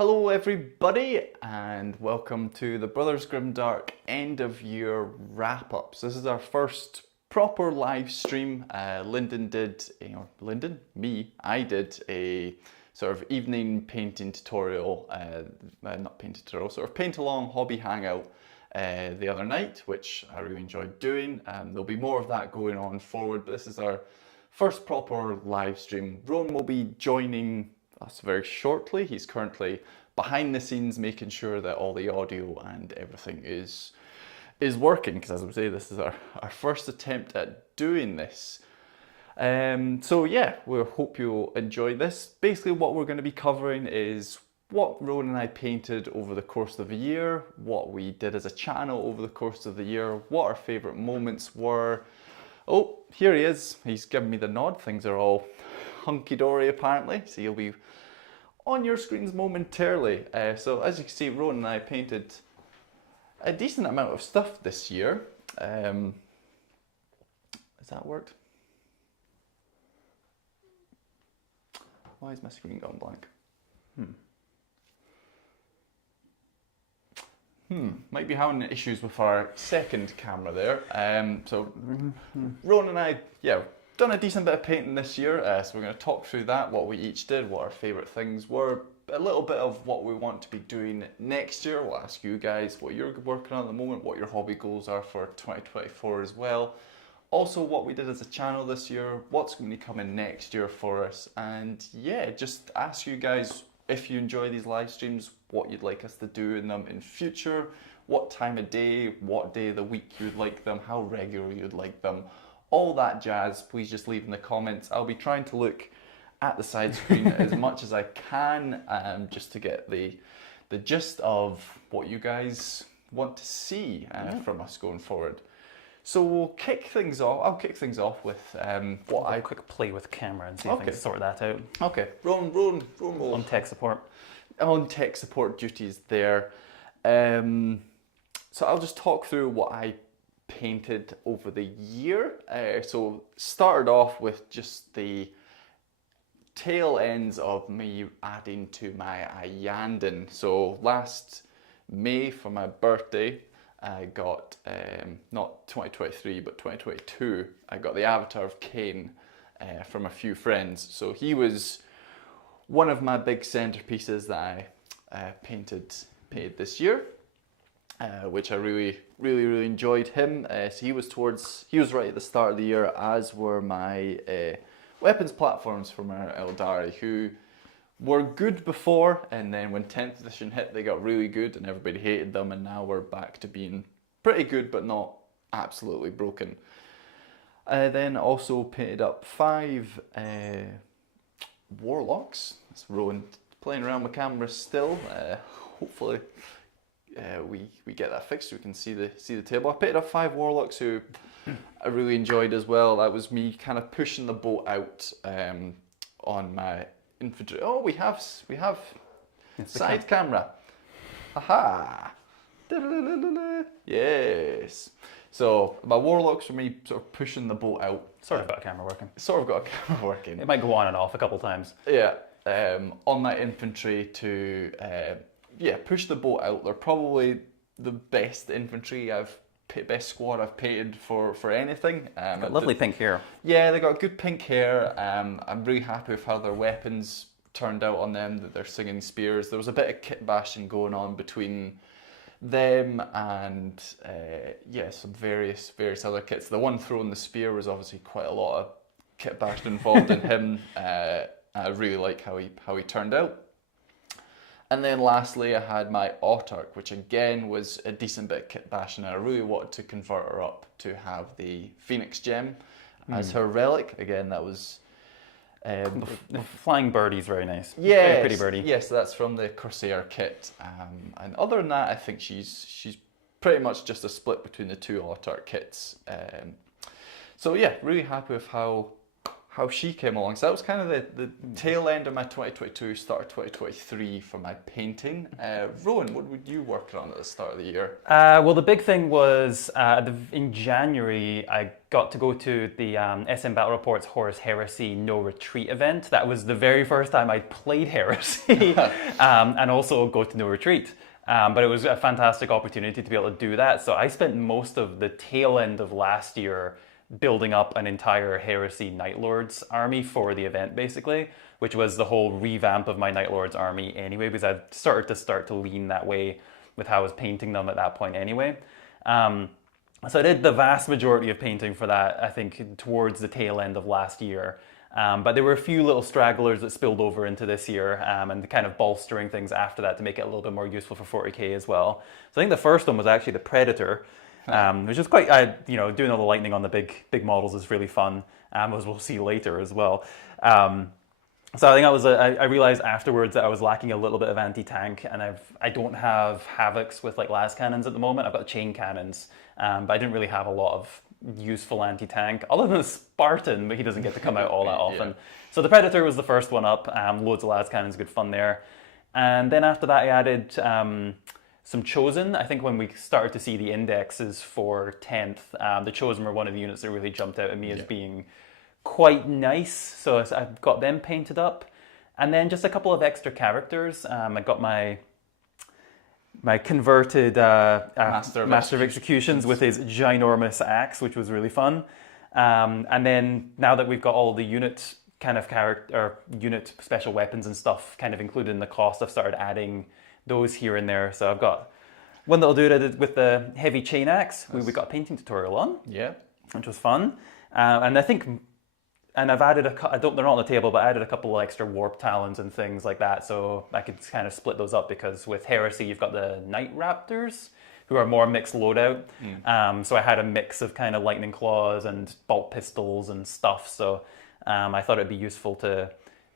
Hello everybody and welcome to the Brothers Grimdark end of year wrap-ups. This is our first proper live stream. I did a sort of evening painting tutorial, sort of paint along hobby hangout the other night, which I really enjoyed doing. There'll be more of that going on forward, but this is our first proper live stream. Rowan will be joining us very shortly. He's currently behind the scenes making sure that all the audio and everything is working, because as I say, this is our first attempt at doing this. So yeah, we hope you'll enjoy this. Basically what we're going to be covering is what Rowan and I painted over the course of the year, what we did as a channel over the course of the year, what our favourite moments were. Oh, here he is. He's given me the nod. Things are all hunky-dory apparently, so you'll be on your screens momentarily. So as you can see, Rowan and I painted a decent amount of stuff this year. Has that worked? Why is my screen gone blank? Might be having issues with our second camera there. So Rowan and I, yeah, done a decent bit of painting this year, so we're going to talk through that, what we each did, what our favourite things were, a little bit of what we want to be doing next year. We'll ask you guys what you're working on at the moment, what your hobby goals are for 2024 as well. Also what we did as a channel this year, what's going to be coming next year for us, and yeah, just ask you guys if you enjoy these live streams, what you'd like us to do in them in future, what time of day, what day of the week you'd like them, how regular you'd like them. All that jazz, please just leave in the comments. I'll be trying to look at the side screen as much as I can, just to get the gist of what you guys want to see from us going forward. So we'll kick things off. I'll kick things off with what I quick play with camera and see if I can sort that out. Okay, Rowan on tech support. On tech support duties there. So I'll just talk through what I painted over the year. So started off with just the tail ends of me adding to my Iyanden. So last May for my birthday, I got, not 2023 but 2022, I got the avatar of Cain from a few friends. So he was one of my big centerpieces that I painted this year. Which I really enjoyed him. So he was right at the start of the year, as were my weapons platforms from our Eldari, who were good before, and then when 10th edition hit, they got really good and everybody hated them, and now we're back to being pretty good, but not absolutely broken. I then also painted up 5 warlocks. That's Rowan playing around with cameras still. Hopefully we get that fixed so we can see the table. I picked up 5 warlocks who I really enjoyed as well. That was me kind of pushing the boat out on my infantry. Oh, we have side camera. Aha! Yes. So my warlocks for me sort of pushing the boat out. Sort of got a camera working. Sort of got a camera working. It might go on and off a couple times. Yeah. On my infantry to push the boat out. They're probably the best best squad I've painted for anything. Got lovely pink hair. Yeah, they got good pink hair. I'm really happy with how their weapons turned out on them, that they're singing spears. There was a bit of kit bashing going on between them and some various other kits. The one throwing the spear was obviously quite a lot of kit bashing involved in him. I really like how he turned out. And then lastly, I had my Autarch, which again was a decent bit of kit bashing, and I really wanted to convert her up to have the Phoenix Gem as her relic. Again, that was... the flying birdie's very nice. Yeah, very pretty birdie. Yes, that's from the Corsair kit. And other than that, I think she's pretty much just a split between the 2 Autarch kits. So yeah, really happy with how how she came along. So that was kind of the tail end of my 2022, start of 2023 for my painting. Rowan, what would you work on at the start of the year? Well, the big thing was in January, I got to go to the SM Battle Reports Horus Heresy No Retreat event. That was the very first time I played Heresy, and also go to No Retreat. But it was a fantastic opportunity to be able to do that. So I spent most of the tail end of last year building up an entire Heresy Night Lords army for the event, basically, which was the whole revamp of my Night Lords army anyway, because I started to lean that way with how I was painting them at that point anyway. So I did the vast majority of painting for that, I think, towards the tail end of last year. But there were a few little stragglers that spilled over into this year, and kind of bolstering things after that to make it a little bit more useful for 40k as well. So I think the first one was actually the Predator, which is quite, doing all the lightning on the big models is really fun, as we'll see later as well. So I think I realized afterwards that I was lacking a little bit of anti-tank, and I don't have Havocs with like las cannons at the moment. I've got chain cannons, but I didn't really have a lot of useful anti-tank other than the Spartan, but he doesn't get to come out all that often. Yeah. So the Predator was the first one up. Loads of las cannons, good fun there. And then after that I added some Chosen. I think when we started to see the indexes for 10th, the Chosen were one of the units that really jumped out at me as being quite nice. So I've got them painted up. And then just a couple of extra characters. I got my converted Master of Executions with his ginormous axe, which was really fun. And then now that we've got all the unit kind of unit special weapons and stuff kind of included in the cost, I've started adding those here and there. So I've got one that'll do it with the heavy chain axe. We got a painting tutorial on, which was fun. And I think, and I've added they're not on the table, but I added a couple of extra warp talons and things like that. So I could kind of split those up, because with Heresy, you've got the Night Raptors, who are more mixed loadout. So I had a mix of kind of lightning claws and bolt pistols and stuff. So I thought it'd be useful to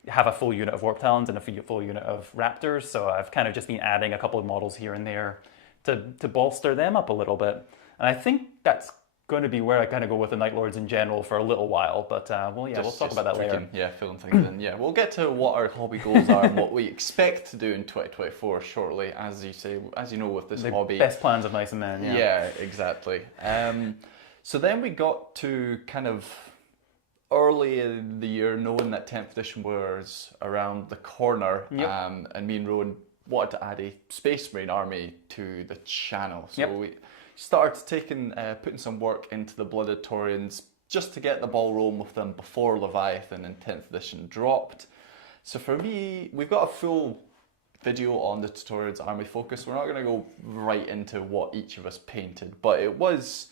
have a full unit of warp talons and a full unit of raptors. So I've kind of just been adding a couple of models here and there to bolster them up a little bit. And I think that's going to be where I kind of go with the Night Lords in general for a little while. But we'll talk about that later. Filling things in. Yeah, we'll get to what our hobby goals are and what we expect to do in 2024 shortly. As you know, with this hobby, best plans of Mice and Men. Yeah, exactly. So then we got to kind of early in the year, knowing that 10th edition was around the corner, and me and Rowan wanted to add a Space Marine army to the channel. So we started putting some work into the Blooded Taurians just to get the ball rolling with them before Leviathan and 10th edition dropped. So for me, we've got a full video on the Taurians army focus. We're not going to go right into what each of us painted, but it was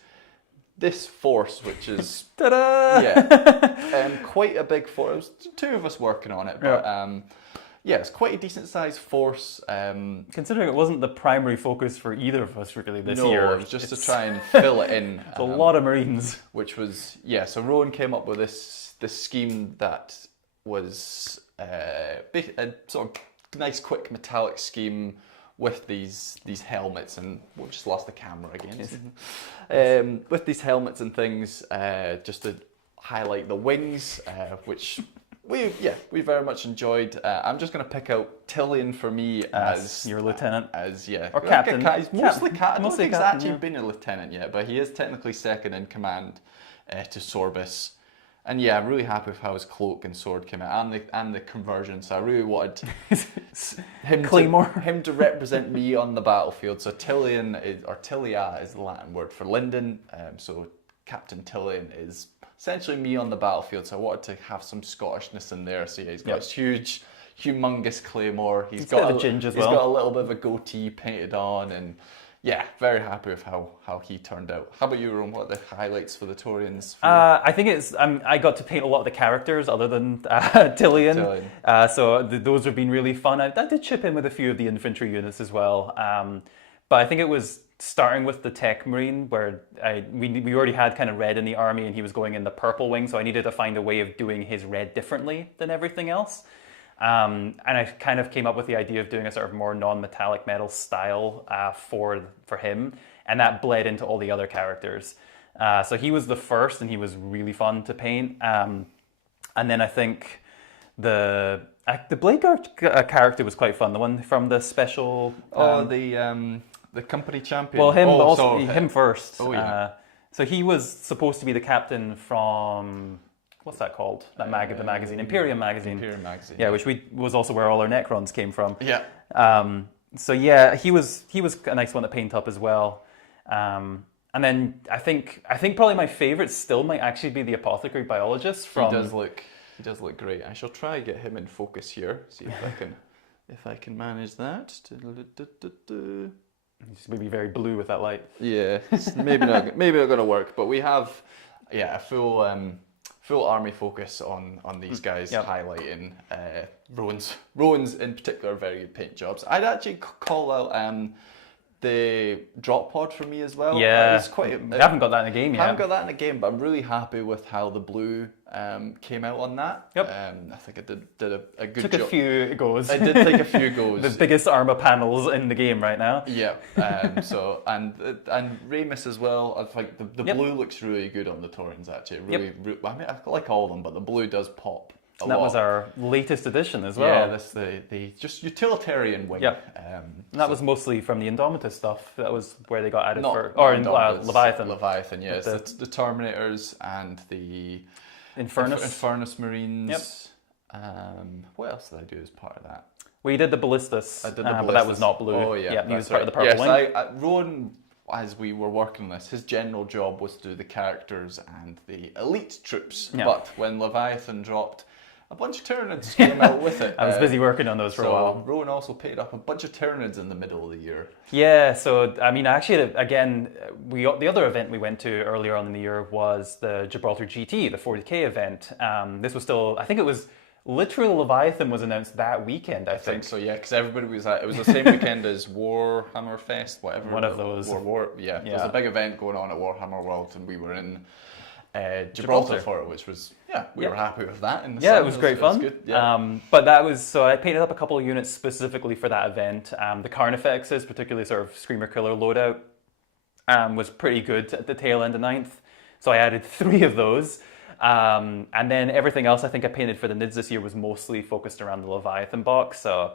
this force, which is quite a big force. It was two of us working on it, but it's quite a decent sized force. Considering it wasn't the primary focus for either of us really this year. No, it was just to try and fill it in. It's a lot of Marines. Which was, so Rowan came up with this scheme that was a sort of nice quick metallic scheme with these helmets, and we've just lost the camera again. With these helmets and things, just to highlight the wings, which we very much enjoyed. I'm just going to pick out Tillian for me as your lieutenant, or captain. He's mostly captain. I don't think he's actually been a lieutenant yet, but he is technically second in command to Sorbus. And I'm really happy with how his cloak and sword came out, and the conversion. So I really wanted him to represent me on the battlefield. So Tillian or Tillia is the Latin word for Linden. So Captain Tillian is essentially me on the battlefield. So I wanted to have some Scottishness in there. So he's got this huge, humongous claymore. He's got a little bit of a goatee painted on, and very happy with how he turned out. How about you, Rowan? What are the highlights for the Taurians? I think it's I got to paint a lot of the characters other than Tillian. So those have been really fun. I did chip in with a few of the infantry units as well. But I think it was starting with the Tech Marine, where we already had kind of red in the army, and he was going in the purple wing. So I needed to find a way of doing his red differently than everything else. And I kind of came up with the idea of doing a sort of more non-metallic metal style for him, and that bled into all the other characters. So he was the first, and he was really fun to paint. And then I think the Blade Guard character was quite fun. The one from the special. The company champion. Well, him Oh, also so- him first. Oh, yeah. So he was supposed to be the captain from what's that called? That the magazine, Imperium magazine. Imperium magazine. Yeah, which was also where all our Necrons came from. Yeah. So yeah, he was a nice one to paint up as well. And then I think probably my favorite still might actually be the apothecary biologist from. He does look great. I shall try to get him in focus here. See if I can manage that. He's maybe very blue with that light. Yeah, maybe not going to work. But we have a full army focus on these guys, Yep. highlighting Rowan's in particular very good paint jobs. I'd actually call out the drop pod for me as well. Yeah, It's quite. I haven't got that in the game I yet. haven't got that in the game, but I'm really happy with how the blue came out on that. Yep. I think it did a good Took job. a few goes. I did take a few goes. The biggest armor panels in the game right now. Yeah. So and Ramus as well. I think the Yep. blue looks really good on the Taurens actually. I mean, I like all of them, but the blue does pop a That lot. was our latest edition as well. Yeah, that's the just utilitarian wing. Yep. And that was mostly from the Indomitus stuff. That was where they got added Indomitus, Leviathan. Leviathan, yes. It's the Terminators and the Infernus. Infernus Marines. What else did I do as part of that? We did the Ballistas, I did the but that was Ballistas. not blue. Oh yeah, he was that's part of the purple right. wing. Rowan, as we were working on this, his general job was to do the characters and the elite troops. Yeah. But when Leviathan dropped, a bunch of Tyranids came out with it. I was busy working on those for a while. Rowan also paid up a bunch of Tyranids in the middle of the year. Yeah, so I mean, actually, again, the other event we went to earlier on in the year was the Gibraltar GT, the 40k event. This was still, I think it was literally Leviathan was announced that weekend. I I think think. so, yeah, because everybody was at it. Was the same weekend as Warhammer Fest, whatever. One of those. There was Yeah. a big event going on at Warhammer World, and we were in Gibraltar for it, which was we were happy with that. In the Yeah, sun. it was great fun. Good. Yeah. But that was so I painted up a couple of units specifically for that event. The Carnifexes, particularly sort of Screamer Killer loadout, was pretty good at the tail end of 9th. So I added 3 of those. And then everything else I think I painted for the NIDS this year was mostly focused around the Leviathan box. So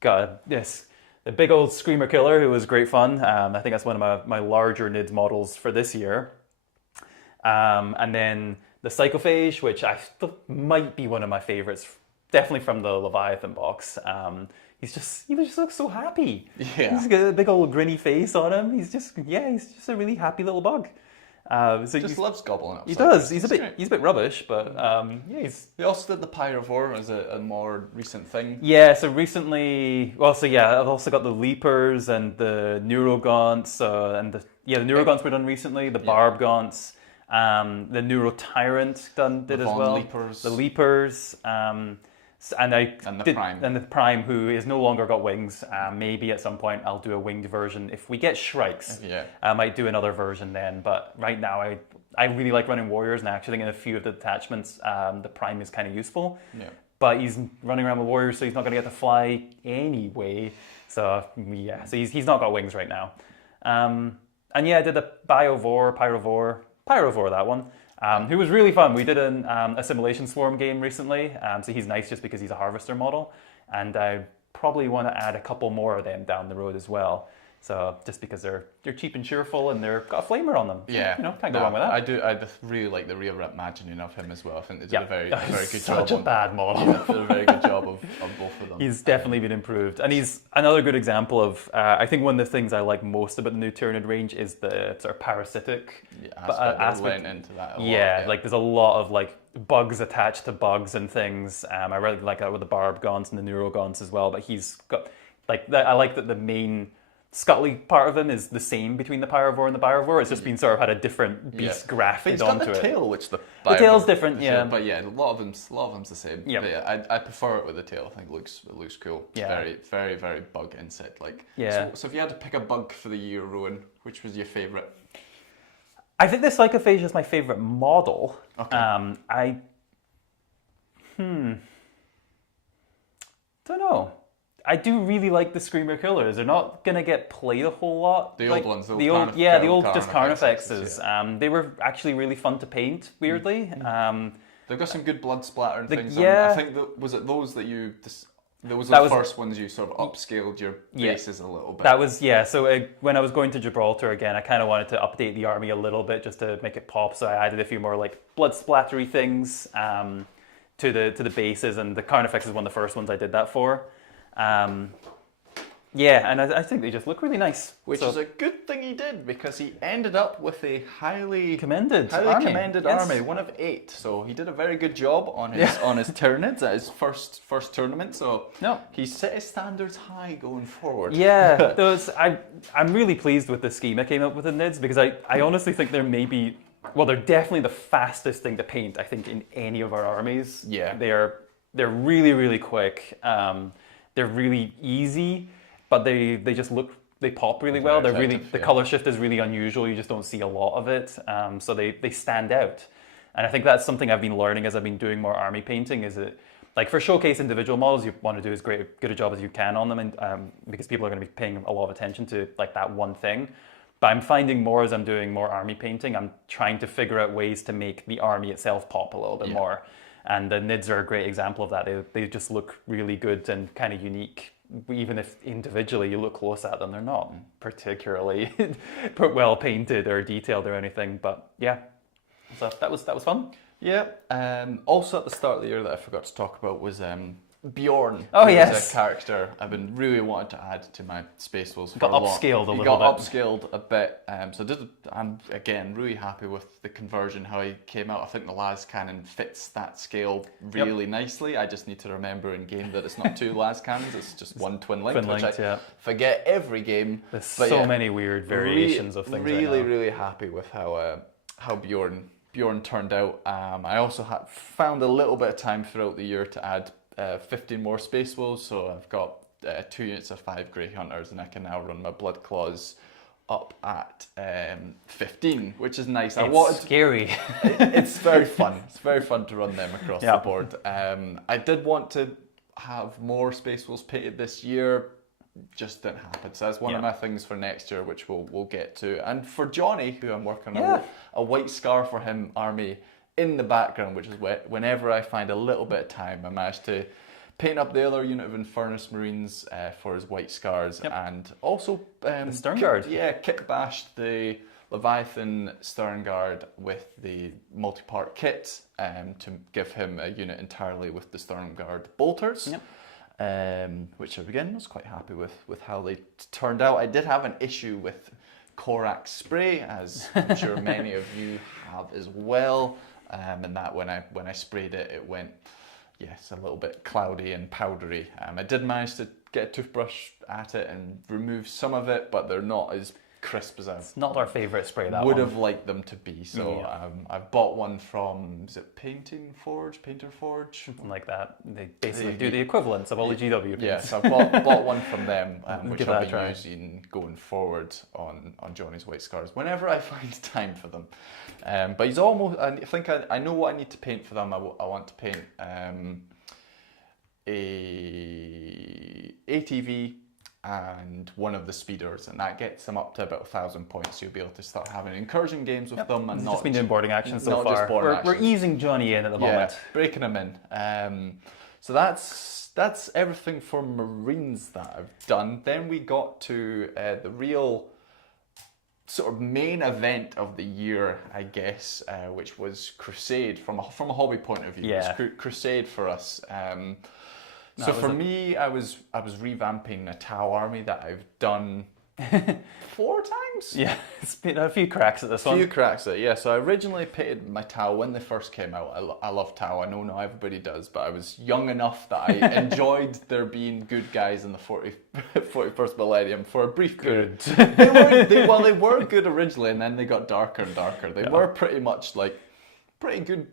got the big old Screamer Killer, who was great fun. I think that's one of my larger NIDS models for this year. And then the Psychophage, which I might be one of my favorites, definitely from the Leviathan box. He just looks so happy. Yeah. He's got a big old grinny face on him. He's just a really happy little bug. So Just loves gobbling up. he does. He's a bit rubbish, but he's. They also did the Pyrovore as a more recent thing. Yeah, so recently, I've also got the Leapers and the Neurogaunts, and the Neurogaunts were done recently, the Barb Gaunts, the Neurotyrant did as Von well. Leapers. The Leapers, and the Prime. And the Prime, who is no longer got wings. Maybe at some point I'll do a winged version. If we get Shrikes, Yeah. I might do another version then, but right now I really like running Warriors, and I actually think in a few of the detachments, the Prime is kind of useful. Yeah. But he's running around with Warriors, so he's not going to get to fly anyway. So yeah, so he's not got wings right now. And yeah, I did the Pyrovore, that one, who was really fun. We did an Assimilation Swarm game recently, so he's nice just because he's a Harvester model, and I probably want to add a couple more of them down the road as well. So just because they're cheap and cheerful and they've got a flamer on them. Yeah, Can't go wrong with that. I really like the reimagining of him as well. I think they did a very good job. Such a bad model. Yeah, they did a very good job of both of them. He's definitely been improved, and he's another good example of. I think one of the things I like most about the new Tyranid range is the sort of parasitic aspect. Went into that a lot, yeah, like there's a lot of like bugs attached to bugs and things. I really like that with the Barb Gaunts and the Neurogaunts as well. But he's got I like that the main Scuttly part of him is the same between the Pyrovore and the Birovore. It's just been sort of had a different beast grafted onto it. But he's got the tail, which the tail's different, yeah. But yeah, a lot of them's the same. Yep. But yeah, I prefer it with the tail. I think it looks cool. It's Yeah. very, very, very bug insect like. Yeah. So if you had to pick a bug for the year, Rowan, which was your favourite? I think the Psychophage is my favourite model. Okay. Don't know. I do really like the Screamer Killers. They're not gonna get played a whole lot. The old ones, the old just Carnifexes, Carnifexes. They were actually really fun to paint. Weirdly, They've got some good blood splatter and things. yeah. I think was it those that you. Those That were was the first ones you sort of upscaled your bases a little bit. That was, yeah. So when I was going to Gibraltar again, I kind of wanted to update the army a little bit just to make it pop. So I added a few more like blood splattery things to the bases, and the Carnifex is one of the first ones I did that for. Yeah, and I think they just look really nice. Which is a good thing he did, because he ended up with a highly commended army, yes. 1 of 8. So he did a very good job on his on his Tyranids at his first tournament. So he set his standards high going forward. Yeah, I'm really pleased with the scheme I came up with in Nids, because I honestly think they're they're definitely the fastest thing to paint, I think, in any of our armies. Yeah. They're really, really quick. They're really easy, but they just they pop really well. They're the color shift is really unusual. You just don't see a lot of it. So they stand out. And I think that's something I've been learning as I've been doing more army painting, is that like for showcase individual models, you want to do as good a job as you can on them, and because people are going to be paying a lot of attention to like that one thing. But I'm finding more as I'm doing more army painting, I'm trying to figure out ways to make the army itself pop a little bit more. And the Nids are a great example of that. They just look really good and kind of unique. Even if individually you look close at them, they're not particularly well painted or detailed or anything. But yeah, so that was fun. Yeah. Also at the start of the year that I forgot to talk about was Bjorn. Oh, who yes. is a character I've been really wanting to add to my Space Wolves for Got a lot. upscaled a He little got bit. upscaled a bit. I'm again really happy with the conversion, how he came out. I think the las cannon fits that scale really nicely. I just need to remember in game that it's not 2 las cannons, it's just 1 twin linked, which I forget every game. There's so many weird variations of things. Really happy with how Bjorn turned out. I also found a little bit of time throughout the year to add 15 more Space Wolves, so I've got 2 units of 5 Grey Hunters, and I can now run my Blood Claws up at 15, which is nice. It's scary. It's very fun. It's very fun to run them across the board. I did want to have more Space Wolves painted this year, just didn't happen. So that's one of my things for next year, which we'll get to. And for Johnny, who I'm working on a White Scar for him army in the background, which is whenever I find a little bit of time, I manage to paint up the other unit of Infernus Marines for his White Scars, and also the Stern Guard. Kit bashed the Leviathan Stern Guard with the multi-part kit to give him a unit entirely with the Stern Guard bolters. Which again was quite happy with how they turned out. I did have an issue with Korak spray, as I'm sure many of you have as well, and that when I sprayed it, it went a little bit cloudy and powdery. I did manage to get a toothbrush at it and remove some of it, but they're not as crisp as I not our favourite spray. That would one. have liked them to be. So I've bought one from, is it Painter Forge, something like that. They basically do the equivalents of all the GW paints. Yes, I've bought one from them, which Give I'll that a be try. using going forward on Johnny's White Scars whenever I find time for them. But he's almost. I think I know what I need to paint for them. I want to paint a ATV and one of the speeders, and that gets them up to about 1,000 points. You'll be able to start having incursion games with them, and We've not just been doing boarding action so not far. just boarding We're actions. easing Johnny in at the moment. Breaking him in. So that's everything for Marines that I've done. Then we got to the real sort of main event of the year, I guess, which was Crusade from a hobby point of view. Yeah. It was Crusade for us. So for me, I was revamping a Tau army that I've done 4 times. Yeah, it's been a few cracks at this one. So I originally painted my Tau when they first came out. I love Tau. I know not everybody does, but I was young enough that I enjoyed there being good guys in the 41st millennium for a brief period. They were good originally, and then they got darker and darker. They were pretty much like pretty good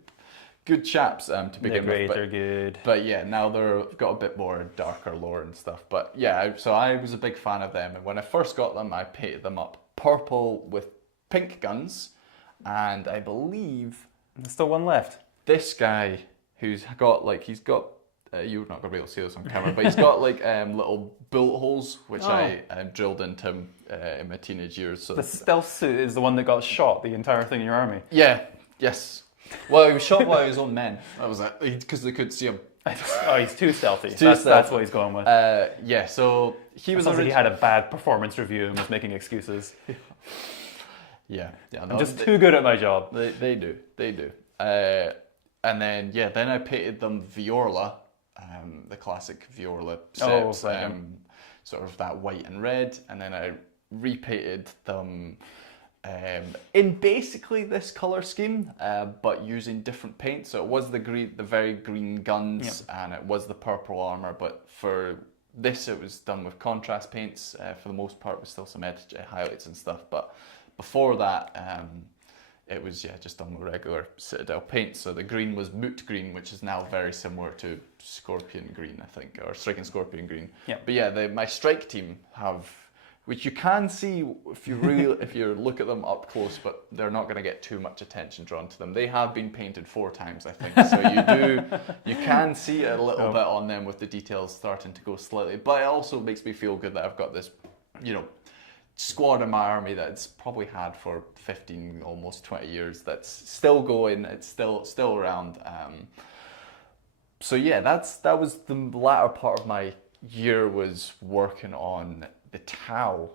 chaps to begin with. They're good. But yeah, now they've got a bit more darker lore and stuff. But yeah, so I was a big fan of them. And when I first got them, I painted them up purple with pink guns. And I believe There's still one left. this guy who's got you're not going to be able to see this on camera, but he's got little bullet holes, which I drilled into him in my teenage years. So The stealth suit is the one that got shot, the entire thing in your army. yeah, yes. Well, he was shot by his own men. That was it, because they couldn't see him. Oh, he's too stealthy. That's what he's going with. Yeah, so he was. Sounds like he had a bad performance review and was making excuses. Yeah, no, I'm just too good at my job. They do. And then then I painted them Viorla, the classic Viorla steps, sort of that white and red, and then I repainted them in basically this color scheme, but using different paint. So it was the very green guns, and it was the purple armor. But for this, it was done with contrast paints. For the most part, with still some highlights and stuff. But before that, it was just done with regular Citadel paint. So the green was Moot Green, which is now very similar to Scorpion Green, I think, or Striking Scorpion Green. Yeah. But yeah, my strike team have, which you can see if you look at them up close, but they're not going to get too much attention drawn to them. They have been painted 4 times, I think, so you can see a little bit on them with the details starting to go slightly. But it also makes me feel good that I've got this, squad in my army that's probably had for 15, almost 20 years. That's still going. It's still around. So yeah, that was the latter part of my year, was working on the Tau,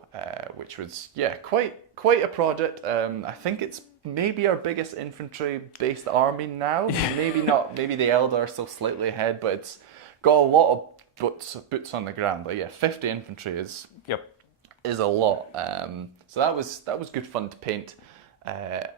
which was quite a project. I think it's maybe our biggest infantry-based army now. Maybe not. Maybe the Eldar are still slightly ahead, but it's got a lot of boots on the ground. Like 50 infantry is a lot. So that was good fun to paint.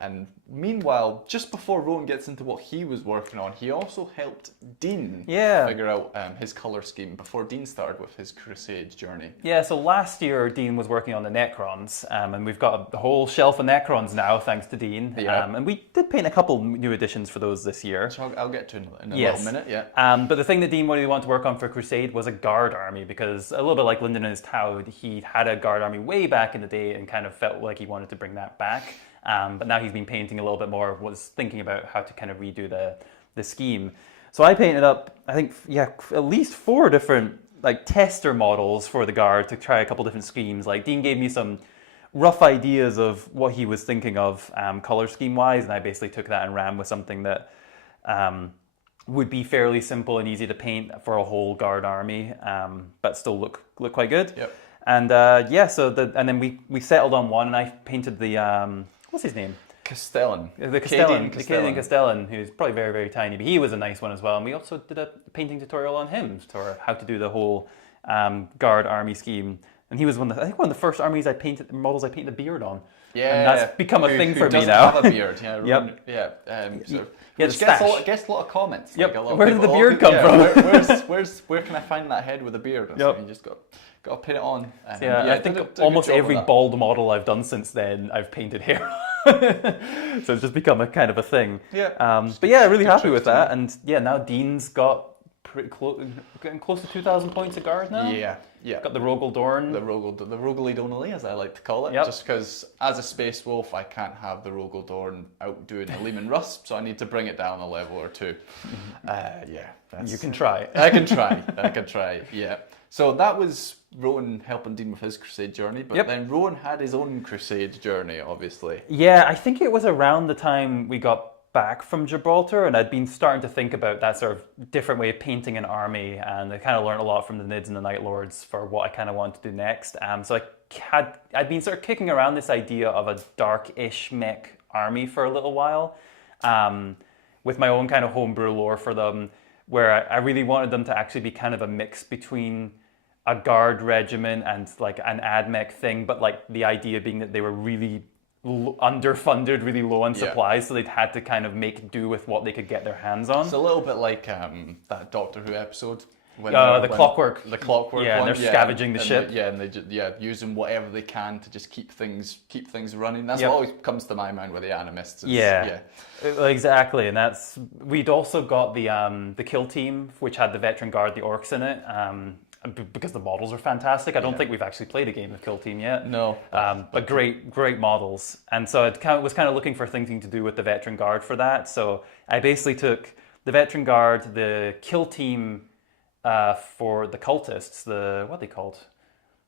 And meanwhile, just before Rowan gets into what he was working on, he also helped Dean figure out his colour scheme before Dean started with his Crusade journey. Yeah, so last year Dean was working on the Necrons, and we've got the whole shelf of Necrons now, thanks to Dean. Yeah. And we did paint a couple new additions for those this year. So I'll get to in a little minute, yeah. But the thing that Dean really wanted to work on for Crusade was a guard army, because a little bit like Lyndon and his Tau, he had a guard army way back in the day and kind of felt like he wanted to bring that back. But now he's been painting a little bit more, was thinking about how to kind of redo the scheme. So I painted up, I think, at least 4 different tester models for the guard to try a couple different schemes. Like Dean gave me some rough ideas of what he was thinking of color scheme wise, and I basically took that and ran with something that would be fairly simple and easy to paint for a whole guard army, but still look quite good. Yep. And and then we settled on one, and I painted the what's his name? Castellan. The Cadian Castellan, who's probably very, very tiny, but he was a nice one as well. And we also did a painting tutorial on him for how to do the whole guard army scheme. And he was one of the first models I painted the beard on. Yeah, and that's become a thing for me Who now. have a beard? Yeah, Gets a lot of comments. Yep. Where did the beard come from? Where can I find that head with a beard? Yep. So you just got to put it on. I think almost every bald model I've done since then, I've painted hair. So it's just become a kind of a thing. Yeah. But yeah, really happy with that. And yeah, now Dean's got getting close to 2,000 points of guard now. Yeah. Got the Rogel Dorn. The Rogel Donnelly, as I like to call it. Yep. Just because as a Space Wolf, I can't have the Rogel Dorn outdoing a Leman Russ, so I need to bring it down a level or 2. You can try. I can try. Yeah. So that was Rowan helping Dean with his Crusade journey, but then Rowan had his own Crusade journey, obviously. Yeah, I think it was around the time we got back from Gibraltar, and I'd been starting to think about that sort of different way of painting an army, and I kind of learned a lot from the Nids and the Night Lords for what I kind of wanted to do next. So I'd been sort of kicking around this idea of a dark-ish mech army for a little while, with my own kind of homebrew lore for them, where I really wanted them to actually be kind of a mix between a guard regiment and like an AdMech thing, but like the idea being that they were really underfunded, really low on supplies, so they'd had to kind of make do with what they could get their hands on. It's a little bit like that Doctor Who episode. The Clockwork. The Clockwork. Yeah, one. and they're scavenging the ship. And they using whatever they can to just keep things running. That's what always comes to my mind with the Animists. Exactly, and we'd also got the kill team, which had the veteran guard, the orcs in it. Because the models are fantastic. I don't think we've actually played a game of Kill Team yet. No. But great models. And so I was kind of looking for something to do with the Veteran Guard for that. So I basically took the Veteran Guard, the Kill Team for the cultists, what are they called?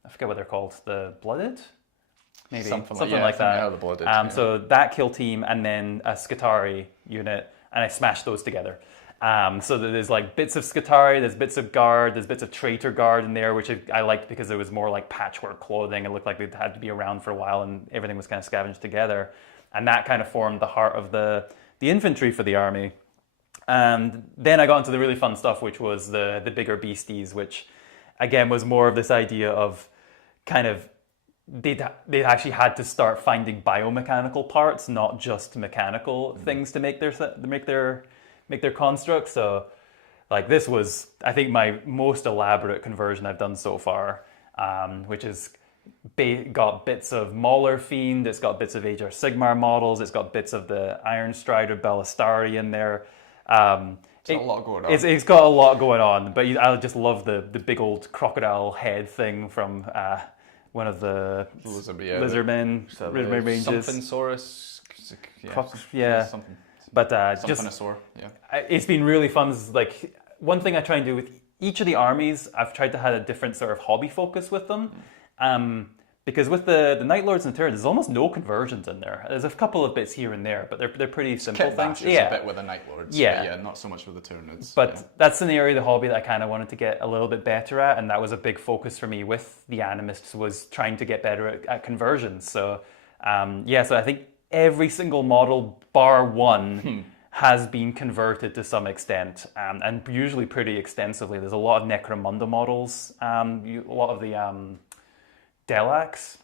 I forget what they're called. The Blooded? Maybe. Something like that. The Blooded, So that Kill Team, and then a Skitarii unit. and I smashed those together. So there's like bits of Skitarii, there's bits of Guard, there's bits of Traitor Guard in there, which I liked because it was more like patchwork clothing. It looked like they'd had to be around for a while, and everything was kind of scavenged together. And that kind of formed the heart of the infantry for the army. And then I got into the really fun stuff, which was the bigger beasties, which again was more of this idea of kind of they actually had to start finding biomechanical parts, not just mechanical things to make their construct. So like this was, I think, my most elaborate conversion I've done so far, which is got bits of Mauler Fiend, it's got bits of Ajar Sigmar models, it's got bits of the Iron Strider Ballistari in there. It's a lot going on. It's got a lot going on, but I just love the big old crocodile head thing from one of the Lizardmen ranges. Something Saurus. Something. But it's been really fun. Like one thing I try and do with each of the armies, I've tried to have a different sort of hobby focus with them. Because with the Night Lords and Turrets, there's almost no conversions in there. There's a couple of bits here and there, but they're pretty simple things. A bit with the Night Lords. Yeah, not so much with the Tyranids. But that's an area of the hobby that I kind of wanted to get a little bit better at, and that was a big focus for me with the Animists, was trying to get better at conversions. So, so I think every single model, bar one, has been converted to some extent, and usually pretty extensively. There's a lot of Necromunda models, a lot of the Delax.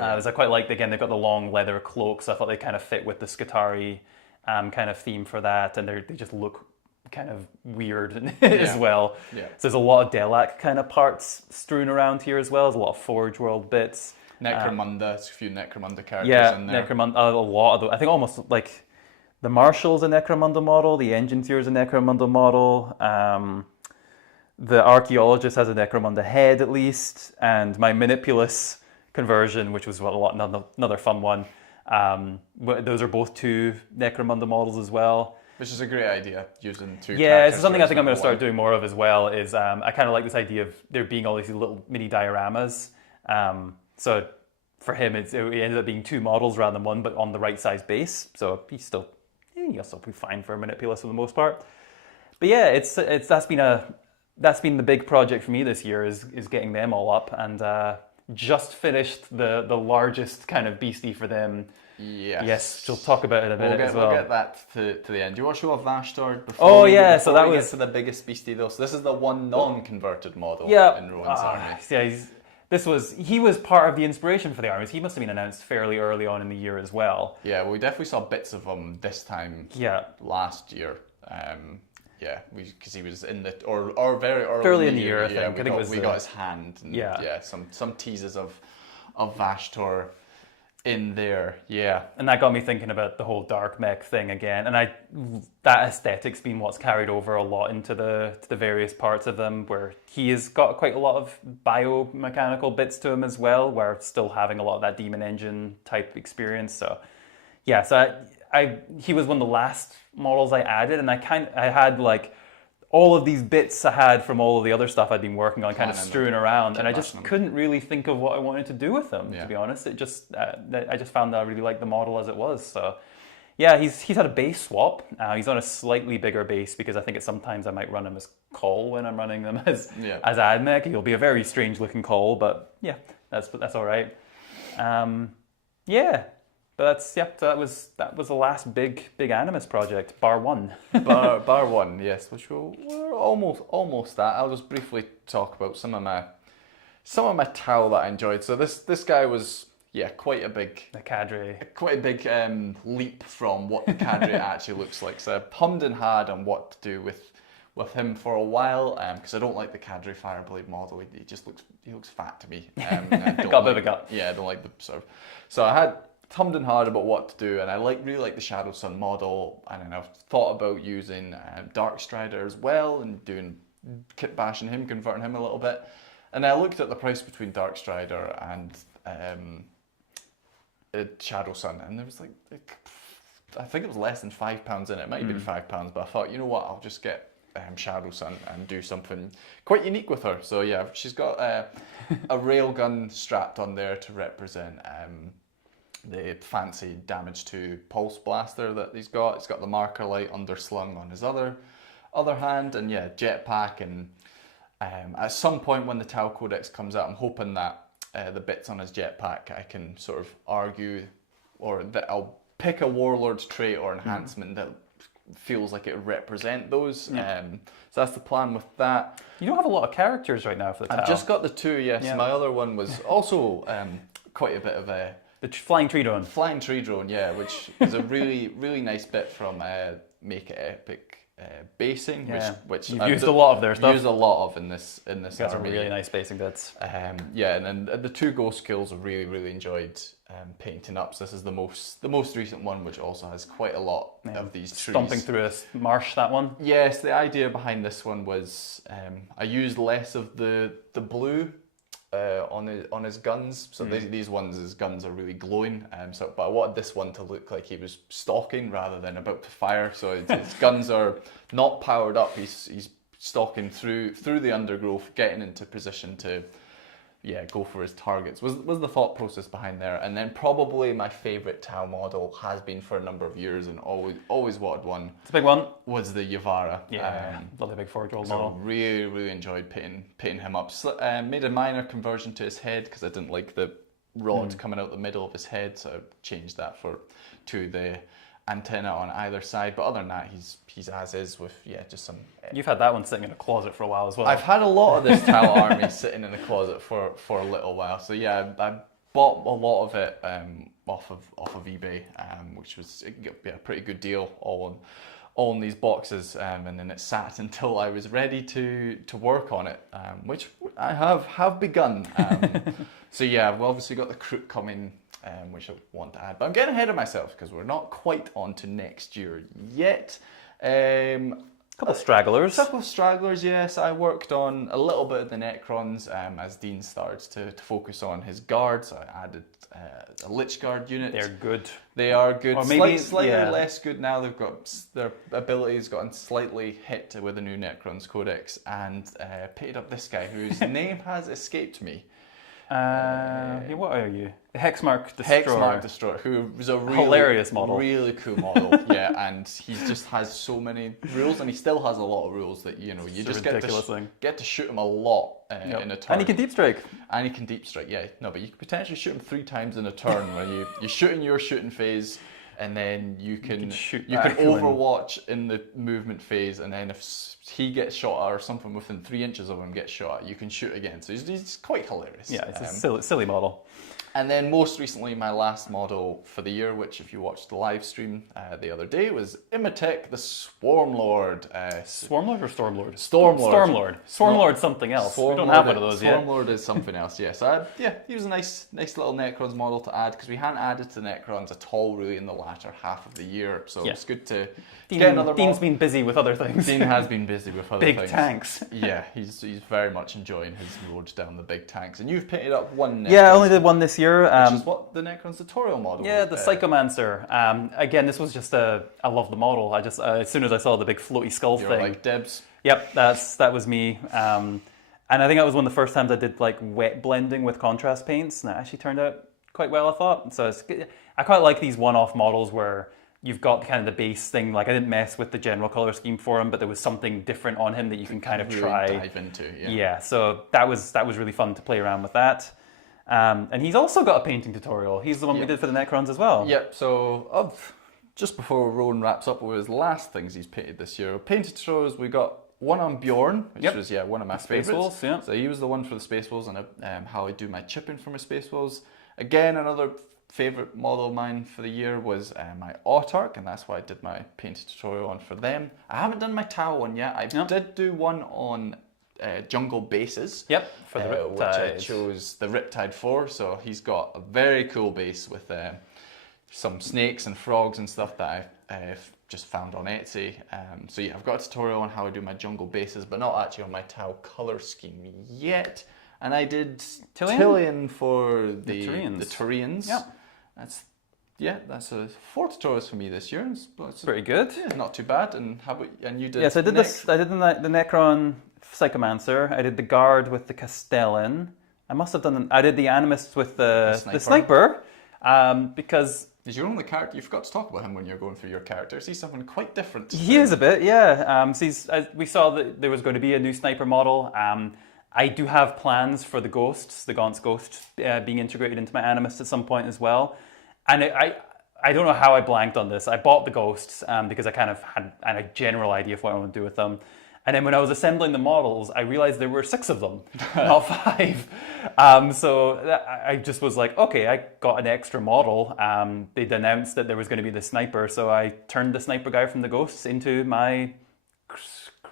As I quite liked, again, they've got the long leather cloaks, so I thought they kind of fit with the Skitarii kind of theme for that, and they just look kind of weird as well. Yeah. So there's a lot of Delac kind of parts strewn around here as well. There's a lot of Forge World bits. Necromunda, there's a few Necromunda characters in there. Necromunda, a lot of them. I think almost like the Marshal's a Necromunda model, the Engineer's a Necromunda model, the Archaeologist has a Necromunda head at least, and my Manipulus conversion, which was another fun one. Those are both two Necromunda models as well. Which is a great idea, using two. Yeah, it's something I think I'm going to start doing more of as well. Is I kind of like this idea of there being all these little mini dioramas. So for him, it ended up being two models rather than one, but on the right size base. So he'll still be fine for a Manipulus for the most part. But yeah, that's been the big project for me this year is getting them all up, and just finished the largest kind of beastie for them. Yes, we'll talk about it in a minute as well. We'll get that to the end. Do you want to show off Vashtor before we get to the biggest beastie though? So this is the one non-converted model in Rowan's army. Yeah, he was part of the inspiration for the armies. He must have been announced fairly early on in the year as well. Yeah, well, we definitely saw bits of him this time last year. Because he was in or very early in the year. I think we got his hand. And, some teases of Vashtor in there. Yeah, and that got me thinking about the whole dark mech thing again. And that aesthetic's been what's carried over a lot into the various parts of them, where he has got quite a lot of biomechanical bits to him as well, where still having a lot of that Demon Engine type experience. So yeah, he was one of the last models I added, and I had like all of these bits I had from all of the other stuff I'd been working on kind of strewn around, and I just couldn't really think of what I wanted to do with them, to be honest. It just I just found that I really liked the model as it was. So yeah, he's had a base swap. He's on a slightly bigger base because I think sometimes I might run him as Call when I'm running them as AdMech. He'll be a very strange looking Call, but yeah, that's all right. But so that was the last big Animus project, bar one. bar one, yes, which we're almost at. I'll just briefly talk about some of my Tau that I enjoyed. So this guy was quite a big leap from what the Cadre actually looks like. So I hummed and hawed on what to do with him for a while, because I don't like the Cadre Fireblade model. He just looks fat to me. Got a bit of a gut. Yeah, I don't like the sort of. So I had hummed and hawed about what to do, and I really like the Shadow Sun model, and then I've thought about using Dark Strider as well and doing kit bashing him, converting him a little bit. And I looked at the price between Dark Strider and Shadow Sun, and there was like I think it was less than £5 in it. It might have been £5, but I thought, you know what, I'll just get Shadow Sun and do something quite unique with her. So yeah, she's got a railgun strapped on there to represent the fancy damage 2 pulse blaster that he's got. He's got the marker light underslung on his other hand, and yeah, jetpack. And at some point when the Tau Codex comes out, I'm hoping that the bits on his jetpack I can sort of argue, or that I'll pick a warlord's trait or enhancement that feels like it would represent those. Yeah. So that's the plan with that. You don't have a lot of characters right now for the Tau. I've just got the 2, yes. Yeah. My other one was also quite a bit of a the flying tree drone. flying tree drone, yeah, which is a really, really nice bit from Make It Epic basing, Yeah. which You've used a lot of their stuff. Used a lot of in this Got some army. really nice basing bits. Yeah, and then the 2 ghost skills I really, really enjoyed painting up. So this is the most recent one, which also has quite a lot of these trees. Stomping through a marsh, that one. Yes, the idea behind this one was I used less of the blue on his guns. So these ones, his guns are really glowing. But I wanted this one to look like he was stalking rather than about to fire. So his guns are not powered up. He's stalking through the undergrowth, getting into position to go for his targets. Was the thought process behind there. And then probably my favourite Tau model has been for a number of years, and always wanted one. It's a big one. Was the Yavara. Yeah, love the big forge old So model. really, really enjoyed painting him up. Made a minor conversion to his head because I didn't like the rod coming out the middle of his head, so I changed that to the antenna on either side. But other than that, he's as is with just some. You've had that one sitting in a closet for a while as well. I've had a lot of this Tau army sitting in the closet for a little while. So yeah, I bought a lot of it off of eBay, which was a pretty good deal all in these boxes, and then it sat until I was ready to work on it, which I have begun. So yeah, we've obviously got the Krook coming, which I want to add, but I'm getting ahead of myself because we're not quite on to next year yet. Couple of stragglers. Couple of stragglers, yes. I worked on a little bit of the Necrons as Dean started to focus on his guards. I added a Lich Guard unit. They're good. They are good. Or maybe, Slightly yeah. less good now. They've got their abilities gotten slightly hit with the new Necrons Codex, and painted up this guy whose name has escaped me. What are you? The Hexmark Destroyer. Hexmark Destroyer, who was a really Hilarious model. really cool model. Yeah, and he just has so many rules, and he still has a lot of rules that you just get to shoot him a lot in a turn. And he can deep strike. And he can deep strike. Yeah, no, but you can potentially shoot him 3 times in a turn where you shoot in your shooting phase. And then you can overwatch in the movement phase, and then if he gets shot at or something within 3 inches of him gets shot at, you can shoot again. So he's quite hilarious. Yeah, it's a silly model. And then most recently, my last model for the year, which if you watched the live stream the other day, was Imatech the Swarmlord. Swarmlord or Stormlord? Stormlord. Stormlord's something else. We don't have one of those yet. Stormlord is something else, yes. He was a nice little Necrons model to add, because we hadn't added to Necrons at all really in the latter half of the year. So it's good to get another model. Dean's been busy with other things. Dean has been busy with other things. Big tanks. Yeah, he's very much enjoying his road down the big tanks. And you've painted up one Necron. Yeah, I only did one this year. Which is what the Necron's tutorial model Yeah, the Psychomancer. Again, this was just I love the model. I just as soon as I saw the big floaty skull You're thing. like Debs. Yep, that was me. And I think that was one of the first times I did like wet blending with contrast paints, and that actually turned out quite well, I thought. So I quite like these one-off models where you've got kind of the base thing. Like I didn't mess with the general color scheme for him, but there was something different on him that you can kind of really try. dive into. Yeah, so that was really fun to play around with that. And he's also got a painting tutorial. He's the one we did for the Necrons as well. Yep, so just before Rowan wraps up with his last things he's painted this year, painted tutorials, we got one on Bjorn, which was one of my Space favourites. Wolves, yeah. So he was the one for the Space Wolves, and how I do my chipping for my Space Wolves. Again, another favourite model of mine for the year was my Autarch, and that's why I did my painted tutorial on for them. I haven't done my Tau one yet. I did do one on jungle bases. Yep, for the Riptide. Which I chose the Riptide for. So he's got a very cool base with some snakes and frogs and stuff that I've just found on Etsy. So yeah, I've got a tutorial on how I do my jungle bases, but not actually on my Tau color scheme yet. And I did Tilion for the Turians. Yep. That's 4 tutorials for me this year. It's pretty good. Yeah, not too bad. And you did? Yes, I did I did the Necron Psychomancer. I did the Guard with the Castellan. I must have done. I did the Animist with the Sniper. because He's your only character. You forgot to talk about him when you're going through your characters. He's someone quite different. he is a bit, yeah. So we saw that there was going to be a new sniper model. I do have plans for the ghosts, the Gaunt's Ghost, being integrated into my Animus at some point as well. And I don't know how I blanked on this. I bought the ghosts because I kind of had a general idea of what I want to do with them. And then when I was assembling the models, I realized there were 6 of them, not 5. So I just was like, okay, I got an extra model. They'd announced that there was going to be the sniper, so I turned the sniper guy from the ghosts into my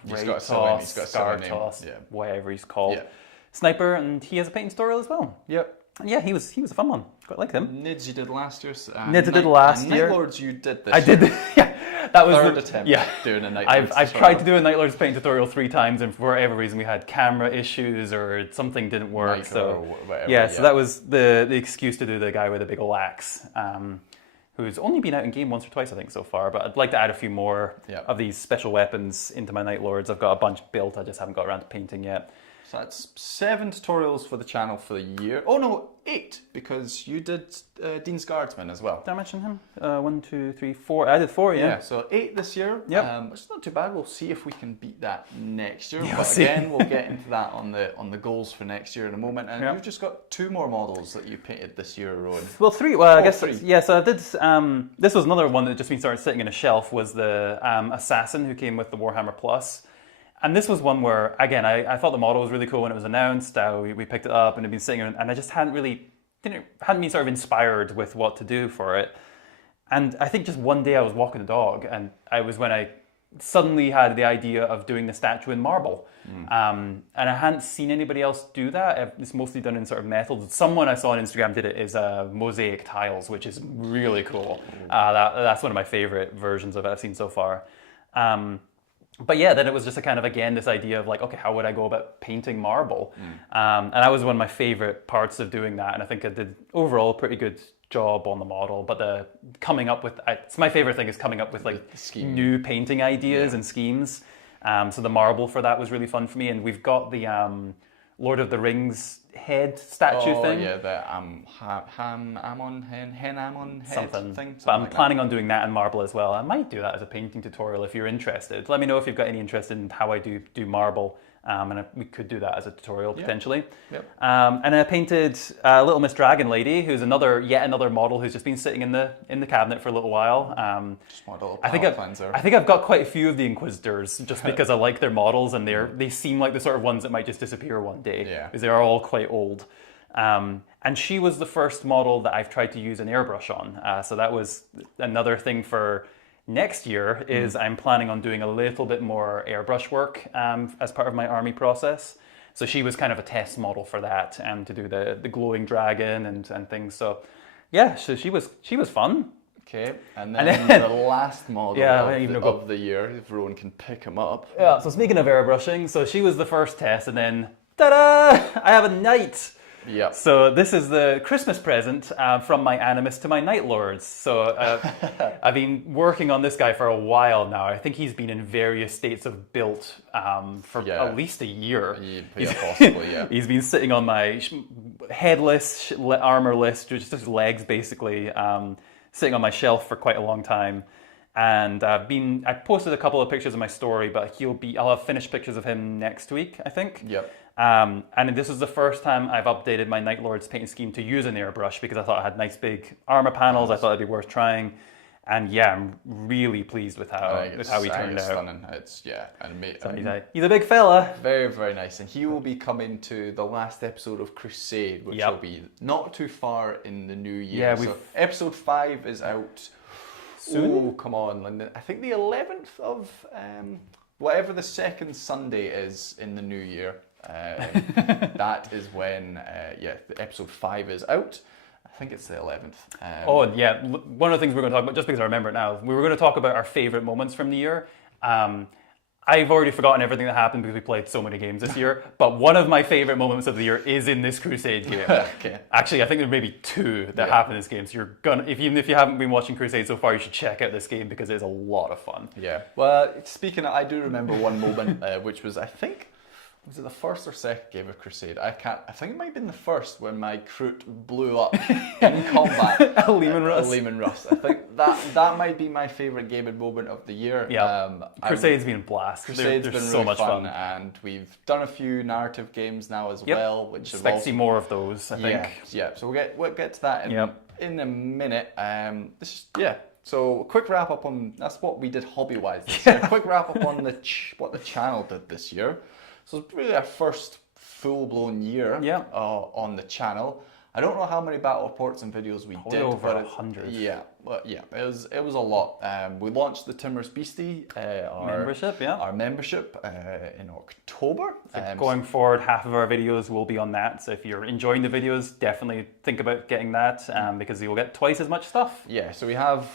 Kratos, Skartos, whatever he's called, sniper, and he has a painting tutorial as well. Yep. And yeah, he was a fun one. Quite like him. Nids you did last year. Nids I did last year. Night Lords you did this I year. did. Yeah, that was third attempt. Yeah, doing a Night Lords. I've tried to do a Night Lords paint tutorial 3 times, and for whatever reason we had camera issues or something didn't work. Micro so or whatever, yeah, so that was the excuse to do the guy with the big old axe, who's only been out in game once or twice I think so far. But I'd like to add a few more of these special weapons into my Night Lords. I've got a bunch built. I just haven't got around to painting yet. So that's 7 tutorials for the channel for the year. Oh no, 8, because you did Dean's Guardsman as well. Did I mention him? 1, 2, 3, 4. I did 4, yeah. Yeah, so 8 this year. Yep. Which is not too bad. We'll see if we can beat that next year. Yeah, but again, we'll get into that on the goals for next year in a moment. And you've just got 2 more models that you painted this year, Rowan. Well, 3. Well, I guess 3. Yeah. So I did. This was another one that just been started sitting in a shelf. Was the Assassin who came with the Warhammer Plus. And this was one where, again, I thought the model was really cool when it was announced. We picked it up and it had been sitting, and I just hadn't been sort of inspired with what to do for it. And I think just one day I was walking the dog, and when I suddenly had the idea of doing the statue in marble. And I hadn't seen anybody else do that. It's mostly done in sort of metal. Someone I saw on Instagram did it is mosaic tiles, which is really cool. That's one of my favorite versions of it I've seen so far. But yeah, then it was just a kind of, again, this idea of like, okay, how would I go about painting marble? And that was one of my favorite parts of doing that. And I think I did overall a pretty good job on the model. But it's my favorite thing is coming up with like new painting ideas and schemes. So the marble for that was really fun for me. And we've got the Lord of the Rings head statue thing. Oh yeah, the Hen Amon head thing. But I'm planning on doing that in marble as well. I might do that as a painting tutorial if you're interested. Let me know if you've got any interest in how I do marble. And we could do that as a tutorial potentially. Yep. And I painted Little Miss Dragon Lady, who's yet another model who's just been sitting in the cabinet for a little while. Just want a little palette cleanser. I think I've got quite a few of the Inquisitors just because I like their models, and they seem like the sort of ones that might just disappear one day. Yeah. Because they are all quite old. And she was the first model that I've tried to use an airbrush on. So that was another thing for next year is I'm planning on doing a little bit more airbrush work as part of my army process. So she was kind of a test model for that, to do the glowing dragon and things. So yeah, so she was fun. Okay, and then the last model of the year, if everyone can pick him up. Yeah, so speaking of airbrushing, so she was the first test, and then ta-da! I have a knight. Yeah. So this is the Christmas present from my Animus to my Night Lords. So I've been working on this guy for a while now. I think he's been in various states of built for at least a year. Possibly, yeah. He's been sitting on my headless, armorless, just legs basically, sitting on my shelf for quite a long time. And I posted a couple of pictures of my story, but I'll have finished pictures of him next week, I think. Yep. And this is the first time I've updated my Night Lords painting scheme to use an airbrush because I thought it had nice big armor panels. I thought it'd be worth trying. And yeah, I'm really pleased with how he turned out. Stunning. He's a big fella. Very, very nice. And he will be coming to the last episode of Crusade, which will be not too far in the new year. So episode 5 is out soon. Oh, come on, Lyndon. I think the 11th of whatever the second Sunday is in the new year. That is when episode 5 is out. I think it's the 11th. One of the things we're going to talk about, just because I remember it now, we were going to talk about our favorite moments from the year. I've already forgotten everything that happened because we played so many games this year, but one of my favorite moments of the year is in this Crusade game. Okay. Actually, I think there may be 2 that happen in this game, so even if you haven't been watching Crusade so far, you should check out this game because it's a lot of fun. Yeah. Well, speaking of, I do remember one moment, which was, I think, was it the first or second game of Crusade? I think it might have been the first when my Kroot blew up in combat. A Lehman Russ. A Lehman Russ. I think that might be my favourite gaming moment of the year. Yeah. Crusade's been a blast. Crusade's They're been so really much fun. and we've done a few narrative games now as well, which have Expect to also see more of those, I think. Yeah. So we'll get to that in a minute. So a quick wrap up on that's what we did hobby wise this year. A quick wrap up on what the channel did this year. So it's really our first full blown year on the channel. I don't know how many battle reports and videos we did, over but 100. It was a lot. We launched the Timorous Beastie our membership in October. Going forward, half of our videos will be on that. So if you're enjoying the videos, definitely think about getting that because you'll get twice as much stuff. Yeah, so we have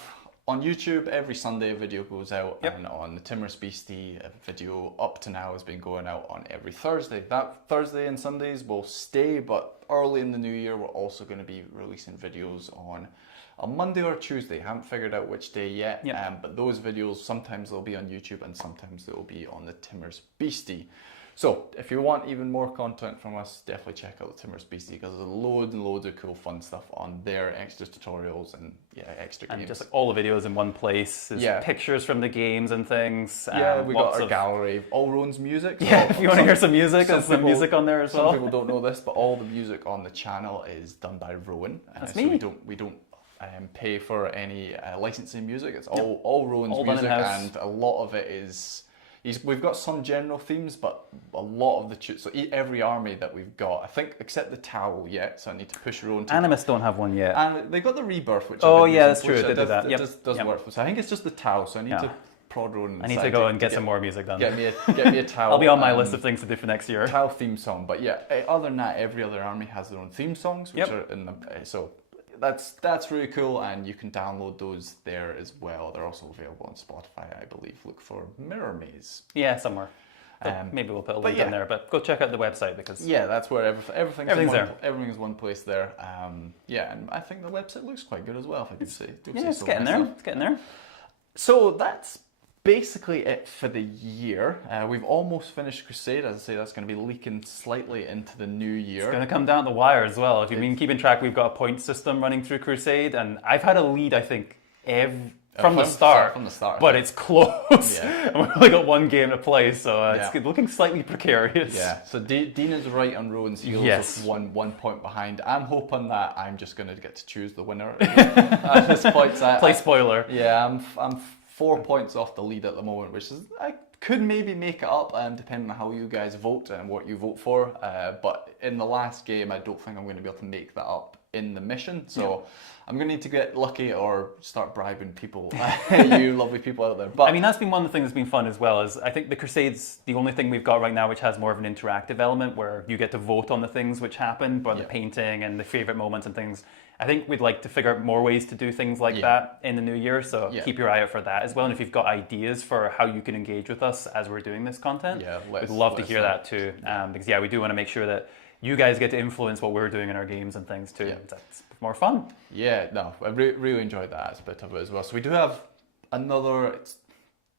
on YouTube every Sunday a video goes out, and on the Timorous Beastie a video up to now has been going out on every Thursday. That Thursday and Sundays will stay, but early in the new year we're also going to be releasing videos on a Monday or Tuesday. Haven't figured out which day yet, but those videos sometimes they'll be on YouTube and sometimes they'll be on the Timorous Beastie. So if you want even more content from us, definitely check out the Timorous Beastie because there's loads and loads of cool fun stuff on there, extra tutorials and extra games. And just like all the videos in one place. There's pictures from the games and things. We got our gallery of all Rowan's music. So if you want to hear some music, there's some music on there as well. Some people don't know this, but all the music on the channel is done by Rowan. That's so me. We don't pay for any licensing music. It's all Rowan's music, and a lot of it is. We've got some general themes, but a lot of the so every army that we've got, I think, except the Tau yet, so I need to push Rowan to. Animus don't have one yet. And they got the Rebirth, which that's true. They did that. It does work. So I think it's just the Tau, so I need to prod Rowan. I need to go and get some more music done. Get me a Tau. I'll be on my list of things to do for next year. Tau theme song, but other than that, every other army has their own theme songs, which are in the so. That's really cool, and you can download those there as well. They're also available on Spotify, I believe. Look for Mirror Maze. Yeah, somewhere. Maybe we'll put a link in there, but go check out the website because that's where everything's there. Everything's one place there. And I think the website looks quite good as well. If I could say, it's getting there. It's getting there. So that's basically it for the year. We've almost finished Crusade. As I say, that's going to be leaking slightly into the new year. It's going to come down the wire as well. If you've been keeping track, we've got a point system running through Crusade, and I've had a lead, I think, from the start. But it's close. And we've only got one game to play, so it's looking slightly precarious. Yeah, so Dean is right on Rowan's heels with one point behind. I'm hoping that I'm just going to get to choose the winner at this point. Play spoiler. Yeah, I'm 4 points off the lead at the moment, which is I could maybe make it up depending on how you guys vote and what you vote for. But in the last game, I don't think I'm going to be able to make that up in the mission. So I'm going to need to get lucky or start bribing people, you lovely people out there. But I mean, that's been one of the things that's been fun as well. Is I think the Crusade's the only thing we've got right now which has more of an interactive element where you get to vote on the things which happen, but the painting and the favorite moments and things. I think we'd like to figure out more ways to do things like that in the new year, so keep your eye out for that as well. And if you've got ideas for how you can engage with us as we're doing this content, we'd love to hear that too. Because we do want to make sure that you guys get to influence what we're doing in our games and things too. That's more fun. I really enjoyed that aspect of it as well. So we do have another,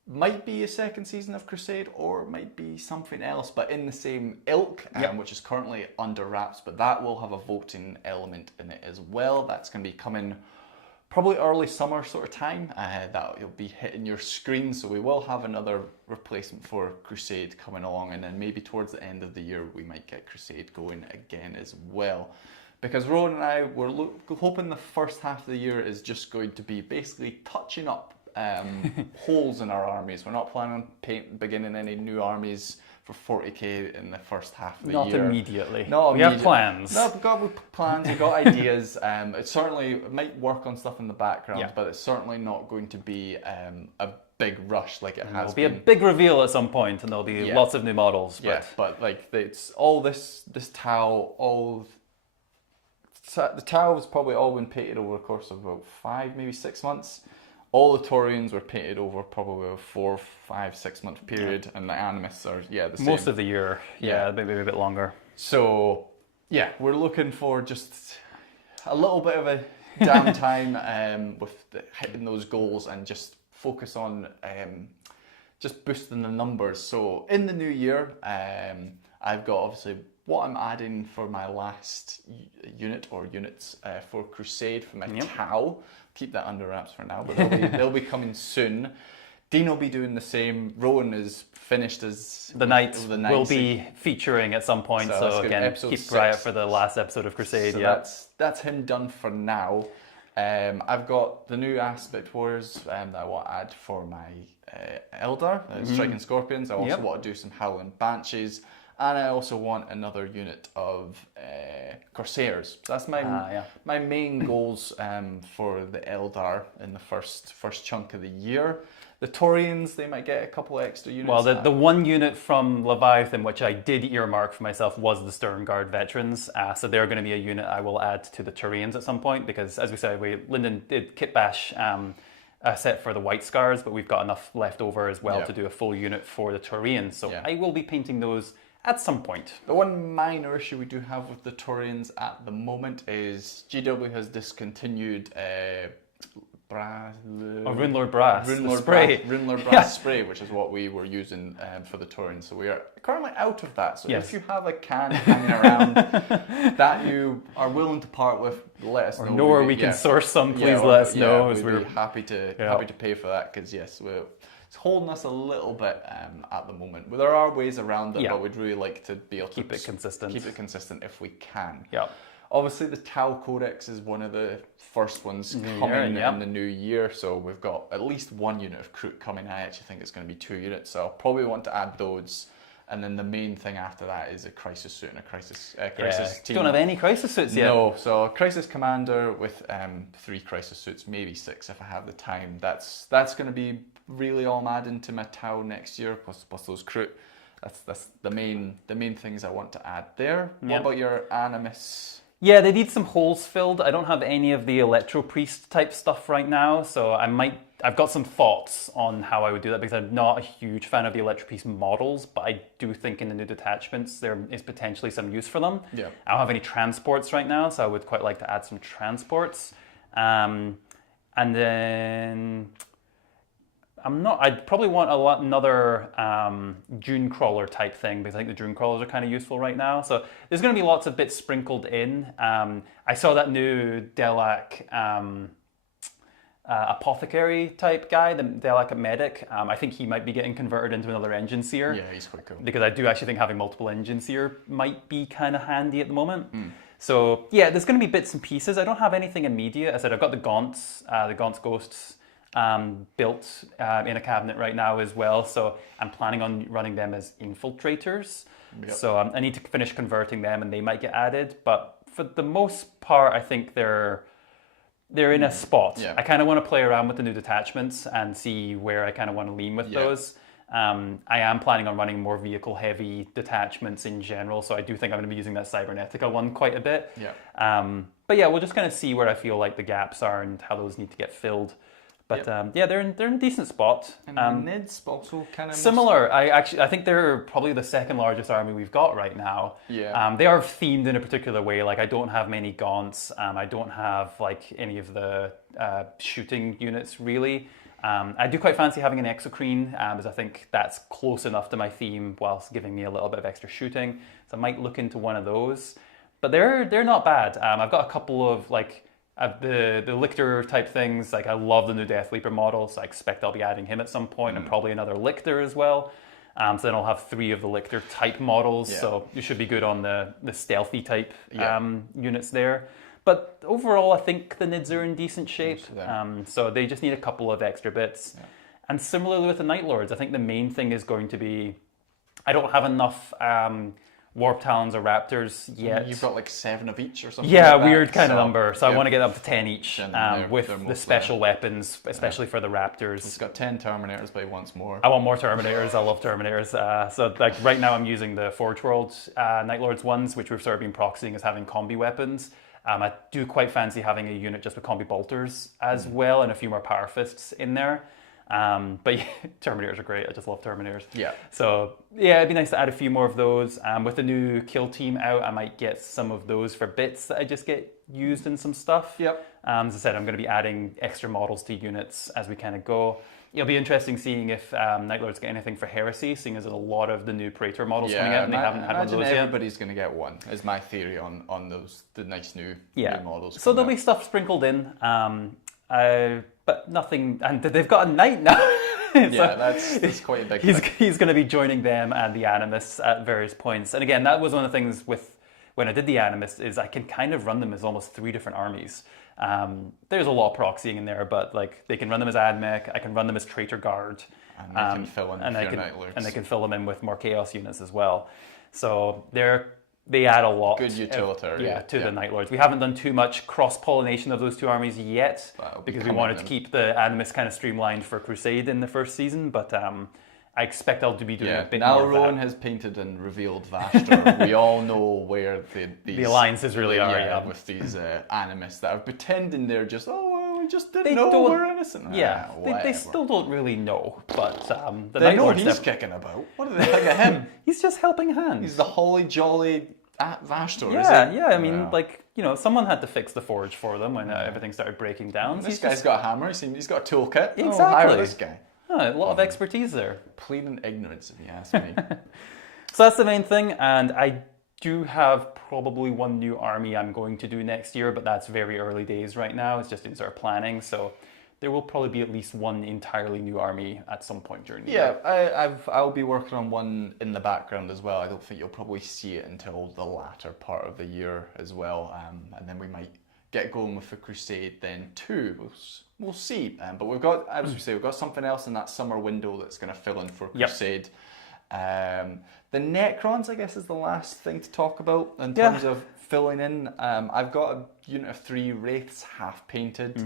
might be a second season of Crusade or might be something else, but in the same ilk, which is currently under wraps, but that will have a voting element in it as well. That's going to be coming probably early summer sort of time. That will be hitting your screen, so we will have another replacement for Crusade coming along, and then maybe towards the end of the year we might get Crusade going again as well. Because Rowan and I were hoping the first half of the year is just going to be basically touching up holes in our armies. We're not planning on beginning any new armies for 40k in the first half of the year. Not immediately. We have plans. No, we've got plans, we've got ideas. It might work on stuff in the background, but it's certainly not going to be a big rush like it has been. There'll be a big reveal at some point, and there'll be lots of new models. But like it's all this Tau, the Tau has probably all been painted over the course of about 5, maybe 6 months. All the Taurians were painted over probably a 4, 5, 6 month period, and the Animus are the same. Most of the year, maybe a bit longer. So we're looking for just a little bit of a downtime with hitting those goals and just focus on just boosting the numbers. So in the new year, I've got obviously what I'm adding for my last unit or units for Crusade for my Tau. Keep that under wraps for now, but they'll be coming soon. Dean will be doing the same. Rowan is finished as the Knights will be featuring at some point. So again, keep an eye out for the last episode of Crusade. So that's him done for now. I've got the new Aspect Warriors that I want to add for my Eldar, Striking Scorpions. I also want to do some Howling Banshees. And I also want another unit of Corsairs. So that's my main goals for the Eldar in the first chunk of the year. The Taurians, they might get a couple extra units. Well, the one unit from Leviathan, which I did earmark for myself, was the Stern Guard veterans. So they're going to be a unit I will add to the Taurians at some point, because as we said, Lyndon did kitbash a set for the White Scars, but we've got enough left over as well to do a full unit for the Taurians. So I will be painting those at some point. The one minor issue we do have with the Taurians at the moment is GW has discontinued Runelord Brass Runelord Brass spray, which is what we were using for the Taurians. So we are currently out of that. So if you have a can hanging around that you are willing to part with, let us know. Or we can source some. Please let us know. We'd be happy to pay for that, because it's holding us a little bit at the moment. Well, there are ways around it, but we'd really like to be able to keep it consistent. Keep it consistent if we can. Yeah. Obviously, the Tau Codex is one of the first ones coming in the new year, so we've got at least one unit of Kroot coming. I actually think it's going to be 2 units, so I'll probably want to add those. And then the main thing after that is a Crisis suit and a Crisis team. Don't have any Crisis suits yet. No, so a Crisis Commander with 3 Crisis suits, maybe 6 if I have the time. That's going to be really all I'm adding to my Tau next year, plus those Kroot. That's the main things I want to add there. What about your Animus? Yeah, they need some holes filled. I don't have any of the Electro Priest type stuff right now, so I've got some thoughts on how I would do that, because I'm not a huge fan of the Electro Priest models, but I do think in the new detachments there is potentially some use for them. Yeah. I don't have any transports right now, so I would quite like to add some transports. And then I'd probably want another Dune Crawler type thing, because I think the Dune Crawlers are kind of useful right now. So there's going to be lots of bits sprinkled in. I saw that new Delac Apothecary type guy, the Delac Medic. I think he might be getting converted into another Engine Seer. Yeah, he's quite cool. Because I do actually think having multiple Engine Seer might be kind of handy at the moment. So yeah, there's going to be bits and pieces. I don't have anything immediate. I said I've got the Gaunts Ghosts built in a cabinet right now as well, so I'm planning on running them as infiltrators. So I need to finish converting them and they might get added, but for the most part I think they're in a spot. I kind of want to play around with the new detachments and see where I kind of want to lean with those. I am planning on running more vehicle heavy detachments in general, so I do think I'm going to be using that Cybernetica one quite a bit. But yeah, we'll just kind of see where I feel like the gaps are and how those need to get filled. But they're in a decent spot. And the Nids also kind of similar. I think they're probably the second largest army we've got right now. They are themed in a particular way. Like I don't have many Gaunts. I don't have like any of the shooting units really. I do quite fancy having an Exocrine, as I think that's close enough to my theme whilst giving me a little bit of extra shooting. So I might look into one of those. But they're not bad. I've got a couple of like the Lictor type things. Like I love the new Death Leaper model, so I expect I'll be adding him at some point, and probably another Lictor as well. So then I'll have 3 of the Lictor type models, so you should be good on the stealthy type units there. But overall, I think the Nids are in decent shape, so they just need a couple of extra bits. And similarly with the Night Lords, I think the main thing is going to be, I don't have enough Warp Talons or Raptors yet. You've got like 7 of each or something. Yeah, like weird kind of number. So I want to get up to 10 each with the special weapons, especially for the Raptors. It's got 10 Terminators, but he wants more. I want more Terminators. I love Terminators. So like right now I'm using the Forge World Night Lords ones, which we've sort of been proxying as having combi weapons. I do quite fancy having a unit just with combi bolters as well, and a few more power fists in there. But yeah, Terminators are great. I just love Terminators. So yeah, it'd be nice to add a few more of those. With the new kill team out, I might get some of those for bits that I just get used in some stuff. As I said, I'm going to be adding extra models to units as we kind of go. It'll be interesting seeing if Night Lords get anything for Heresy, seeing as there's a lot of the new Praetor models coming out and they haven't had one of those yet. Everybody's going to get one, is my theory on the nice new models. So there'll be stuff sprinkled in, but nothing, and they've got a knight now. Yeah, that's quite a big thing. He's going to be joining them and the Animus at various points. And again, that was one of the things with when I did the Animus is I can kind of run them as almost 3 different armies. There's a lot of proxying in there, but like they can run them as AdMech, I can run them as Traitor Guard, and they can fill in Night Lords. And they can fill them in with more Chaos units as well. So they add a lot. Good utilitarian. To the Night Lords. We haven't done too much cross-pollination of those 2 armies yet because we wanted to keep the Animus kind of streamlined for Crusade in the first season, but I expect I'll be doing a bit now more of that. Rowan has painted and revealed Vastor. We all know where the alliances really are, with these Animus that are pretending they're just, we just didn't know we're innocent. Yeah, they still don't really know, but the they Night know Lords he's kicking about. What do they think of him? He's just helping hand. He's the holly jolly Vastor, is he? Yeah, I mean, someone had to fix the forge for them when everything started breaking down. This guy's got a hammer, he's got a toolkit. Exactly. Hire this guy. A lot of expertise there. Plain ignorance, if you ask me. So that's the main thing, and I do have probably one new army I'm going to do next year, but that's very early days right now. It's just in sort of planning, so there will probably be at least one entirely new army at some point during the year. I'll be working on one in the background as well. I don't think you'll probably see it until the latter part of the year as well, and then we might get going with the Crusade then too. We'll see. But we've got, as we say, we've got something else in that summer window that's going to fill in for Crusade. The Necrons, I guess, is the last thing to talk about in terms of filling in. I've got a unit of 3 Wraiths half painted,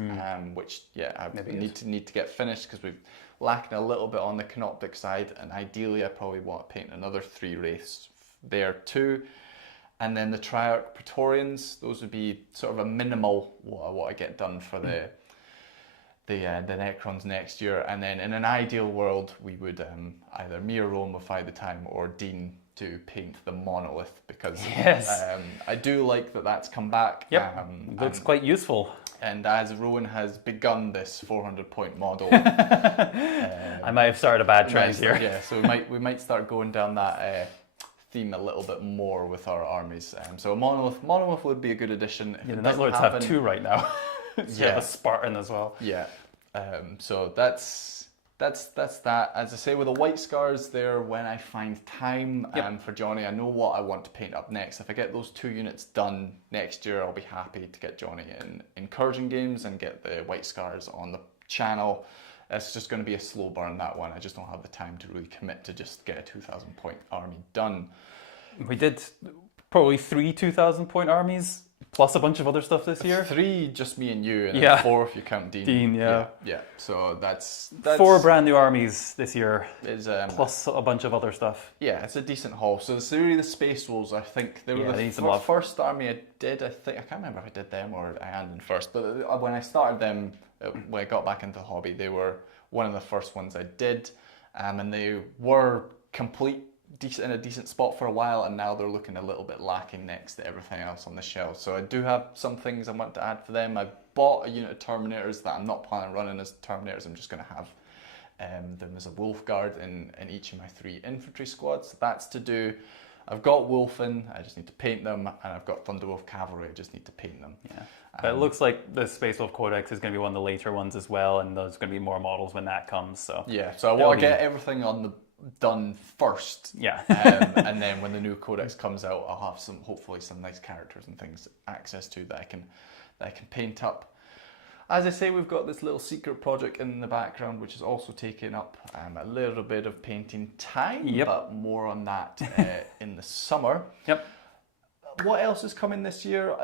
which I need to get finished because we've lacking a little bit on the Canoptic side, and ideally I probably want to paint another 3 Wraiths there too. And then the Triarch Praetorians, those would be sort of a minimal what I get done for the Necrons next year. And then in an ideal world, we would either me or Rowan will find the time, or Dean to paint the Monolith, because I do like that that's come back. Looks quite useful. And as Rowan has begun this 400-point model, I might have started a bad trend here. Yeah, so we might start going down that theme a little bit more with our armies. So a monolith would be a good addition. The Night Lords have 2 right now. A Spartan as well. Yeah. So that's that. As I say, with the White Scars there, when I find time for Johnny, I know what I want to paint up next. If I get those 2 units done next year, I'll be happy to get Johnny in Incursion Games and get the White Scars on the channel. It's just going to be a slow burn, that one. I just don't have the time to really commit to just get a 2,000-point army done. We did probably 3 2,000-point armies, plus a bunch of other stuff this year. 3, just me and you, and then 4 if you count Dean. Yeah. So that's 4 brand new armies this year, is plus a bunch of other stuff. Yeah, it's a decent haul. So the series of Space Wolves, I think they were the first army I did. I can't remember if I did them or I handed first, but when I started them, when I got back into the hobby, they were one of the first ones I did, and they were in a decent spot for a while, and now they're looking a little bit lacking next to everything else on the shelf. So I do have some things I want to add for them. I bought a unit of Terminators that I'm not planning on running as Terminators. I'm just going to have them as a Wolf Guard in each of my 3 infantry squads. So that's to do. I've got Wolfen, I just need to paint them, and I've got Thunderwolf Cavalry, I just need to paint them. But it looks like the Space Wolf Codex is going to be one of the later ones as well, and there's going to be more models when that comes. So I want to get everything done first. And then when the new Codex comes out, I'll have hopefully some nice characters and things access to that I can paint up. As I say, we've got this little secret project in the background, which is also taking up a little bit of painting time, but more on that in the summer. What else is coming this year?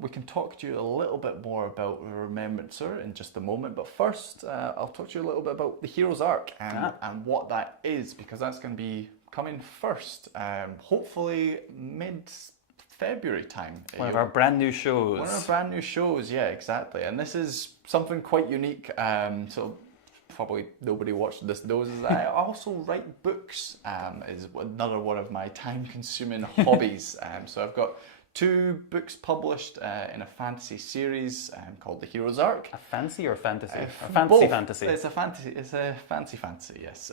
We can talk to you a little bit more about Remembrancer in just a moment, but first I'll talk to you a little bit about the Heroes Arc and what that is, because that's going to be coming first, hopefully mid-February time. One of our brand new shows. One of our brand new shows, yeah, exactly. And this is something quite unique, so probably nobody watching this knows, is I also write books, is another one of my time-consuming hobbies. So I've got 2 books published in a fantasy series called The Hero's Arc. A fancy or fantasy? A Both. fantasy. It's a fantasy. It's a fancy. Yes.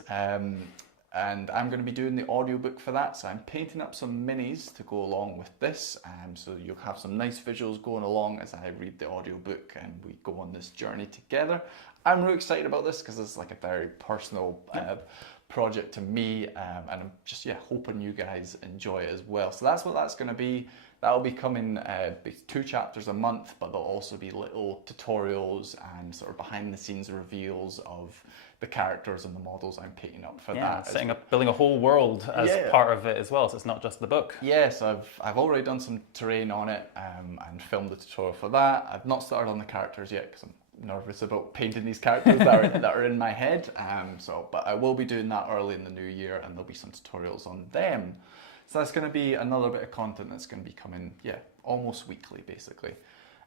And I'm going to be doing the audiobook for that, so I'm painting up some minis to go along with this. So you'll have some nice visuals going along as I read the audiobook and we go on this journey together. I'm really excited about this because it's like a very personal project to me, and I'm just hoping you guys enjoy it as well. So that's what that's going to be. That'll be coming 2 chapters a month, but there'll also be little tutorials and sort of behind the scenes reveals of the characters and the models I'm painting up for that. Building a whole world as part of it as well, so it's not just the book. Yes, I've already done some terrain on it and filmed the tutorial for that. I've not started on the characters yet because I'm nervous about painting these characters that are in my head. But I will be doing that early in the new year, and there'll be some tutorials on them. So that's going to be another bit of content that's going to be coming, almost weekly, basically.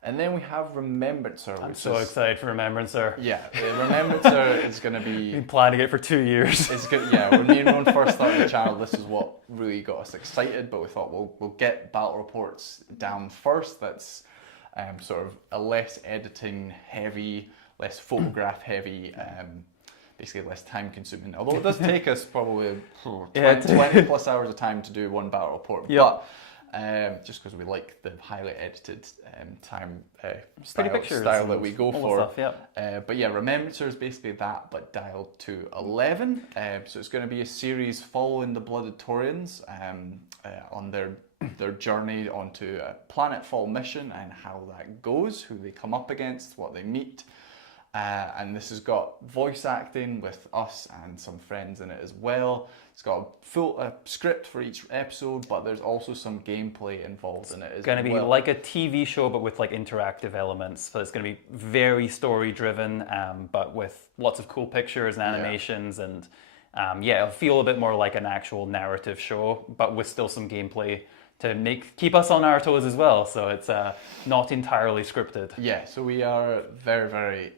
And then we have Remembrancer. I'm so excited for Remembrancer. Yeah, Remembrancer is going to be... Been planning it for 2 years. It's good. Yeah, when me and Ron first started the channel, this is what really got us excited. But we thought we'll get battle reports down first. That's sort of a less editing heavy, less photograph heavy. Basically less time consuming. Although it does take us probably 20 plus hours of time to do one battle report. Yep. But just because we like the highly edited style that we go for. Stuff, but yeah, Remembrancer is basically that, but dialed to 11. So it's going to be a series following the Blooded Taurians on their journey onto a Planetfall mission and how that goes, who they come up against, what they meet. And this has got voice acting with us and some friends in it as well. It's got a full script for each episode, but there's also some gameplay involved in it as well. It's going to be like a TV show, but with like interactive elements. So it's going to be very story driven, but with lots of cool pictures and animations, and it'll feel a bit more like an actual narrative show, but with still some gameplay to keep us on our toes as well, so it's not entirely scripted. Yeah, so we are very, very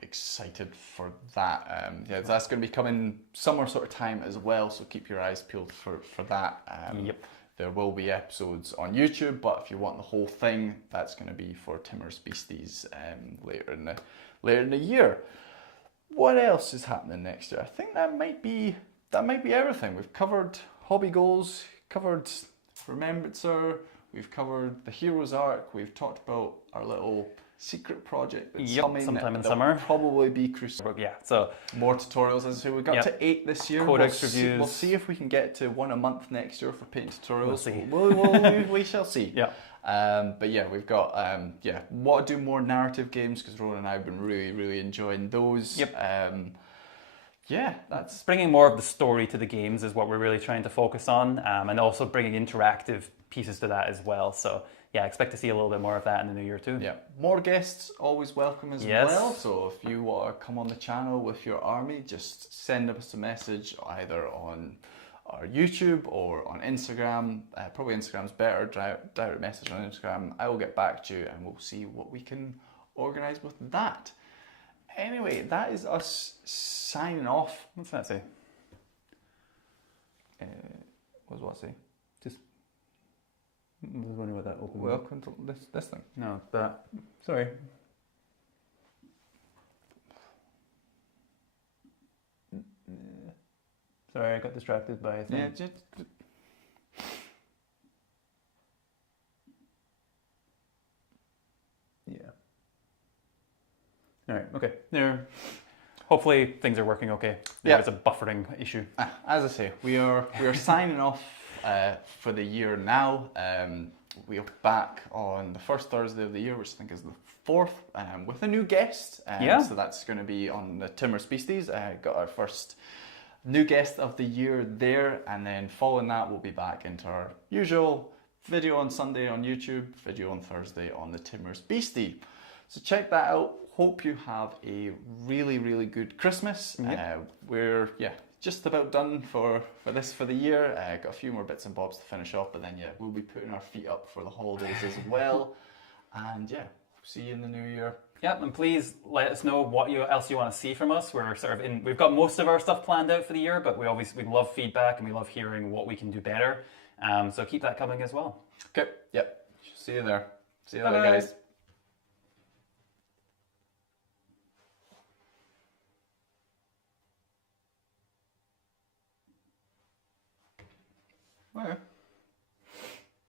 excited for that. That's going to be coming summer sort of time as well, so keep your eyes peeled for that. There will be episodes on YouTube, but if you want the whole thing, that's going to be for Timor's Beasties later in the year. What else is happening next year? I think that might be everything. We've covered hobby goals, covered Remembrancer, we've covered the Hero's Arc, we've talked about our little secret project that's coming sometime in summer. Probably be Crucible. Yeah, so more tutorials. As I say, we got to 8 this year. Codex reviews. We'll see if we can get to 1 a month next year for paint tutorials. We'll see. We shall see. Yeah. But yeah, we've got want to do more narrative games because Rowan and I have been really, really enjoying those. Yep. That's bringing more of the story to the games is what we're really trying to focus on, and also bringing interactive pieces to that as well. So yeah, expect to see a little bit more of that in the new year too. Yeah, more guests always welcome as well. So if you want to come on the channel with your army, just send us a message either on our YouTube or on Instagram. Probably Instagram's better. Direct message on Instagram. I will get back to you and we'll see what we can organise with that. Anyway, that is us signing off. What's that say? What does what say? Just I was wondering what that opened. Welcome to this thing. No, that. Sorry. Sorry, I got distracted by a thing. Yeah, just. Yeah. All right. Okay. There. Hopefully things are working okay. It's a buffering issue. As I say, we are signing off for the year now. We are back on the first Thursday of the year, which I think is the 4th, with a new guest. So that's going to be on the Timor's Beasties. Got our first new guest of the year there, and then following that, we'll be back into our usual video on Sunday on YouTube, video on Thursday on the Timor's Beastie. So check that out. Hope you have a really, really good Christmas. We're just about done for the year. Got a few more bits and bobs to finish off, but then we'll be putting our feet up for the holidays as well. And see you in the new year. Yeah, and please let us know what else you want to see from us. We're we've got most of our stuff planned out for the year, but we love feedback and we love hearing what we can do better. So keep that coming as well. Okay, yep. See you there. See you Bye-bye. later, guys. Okay.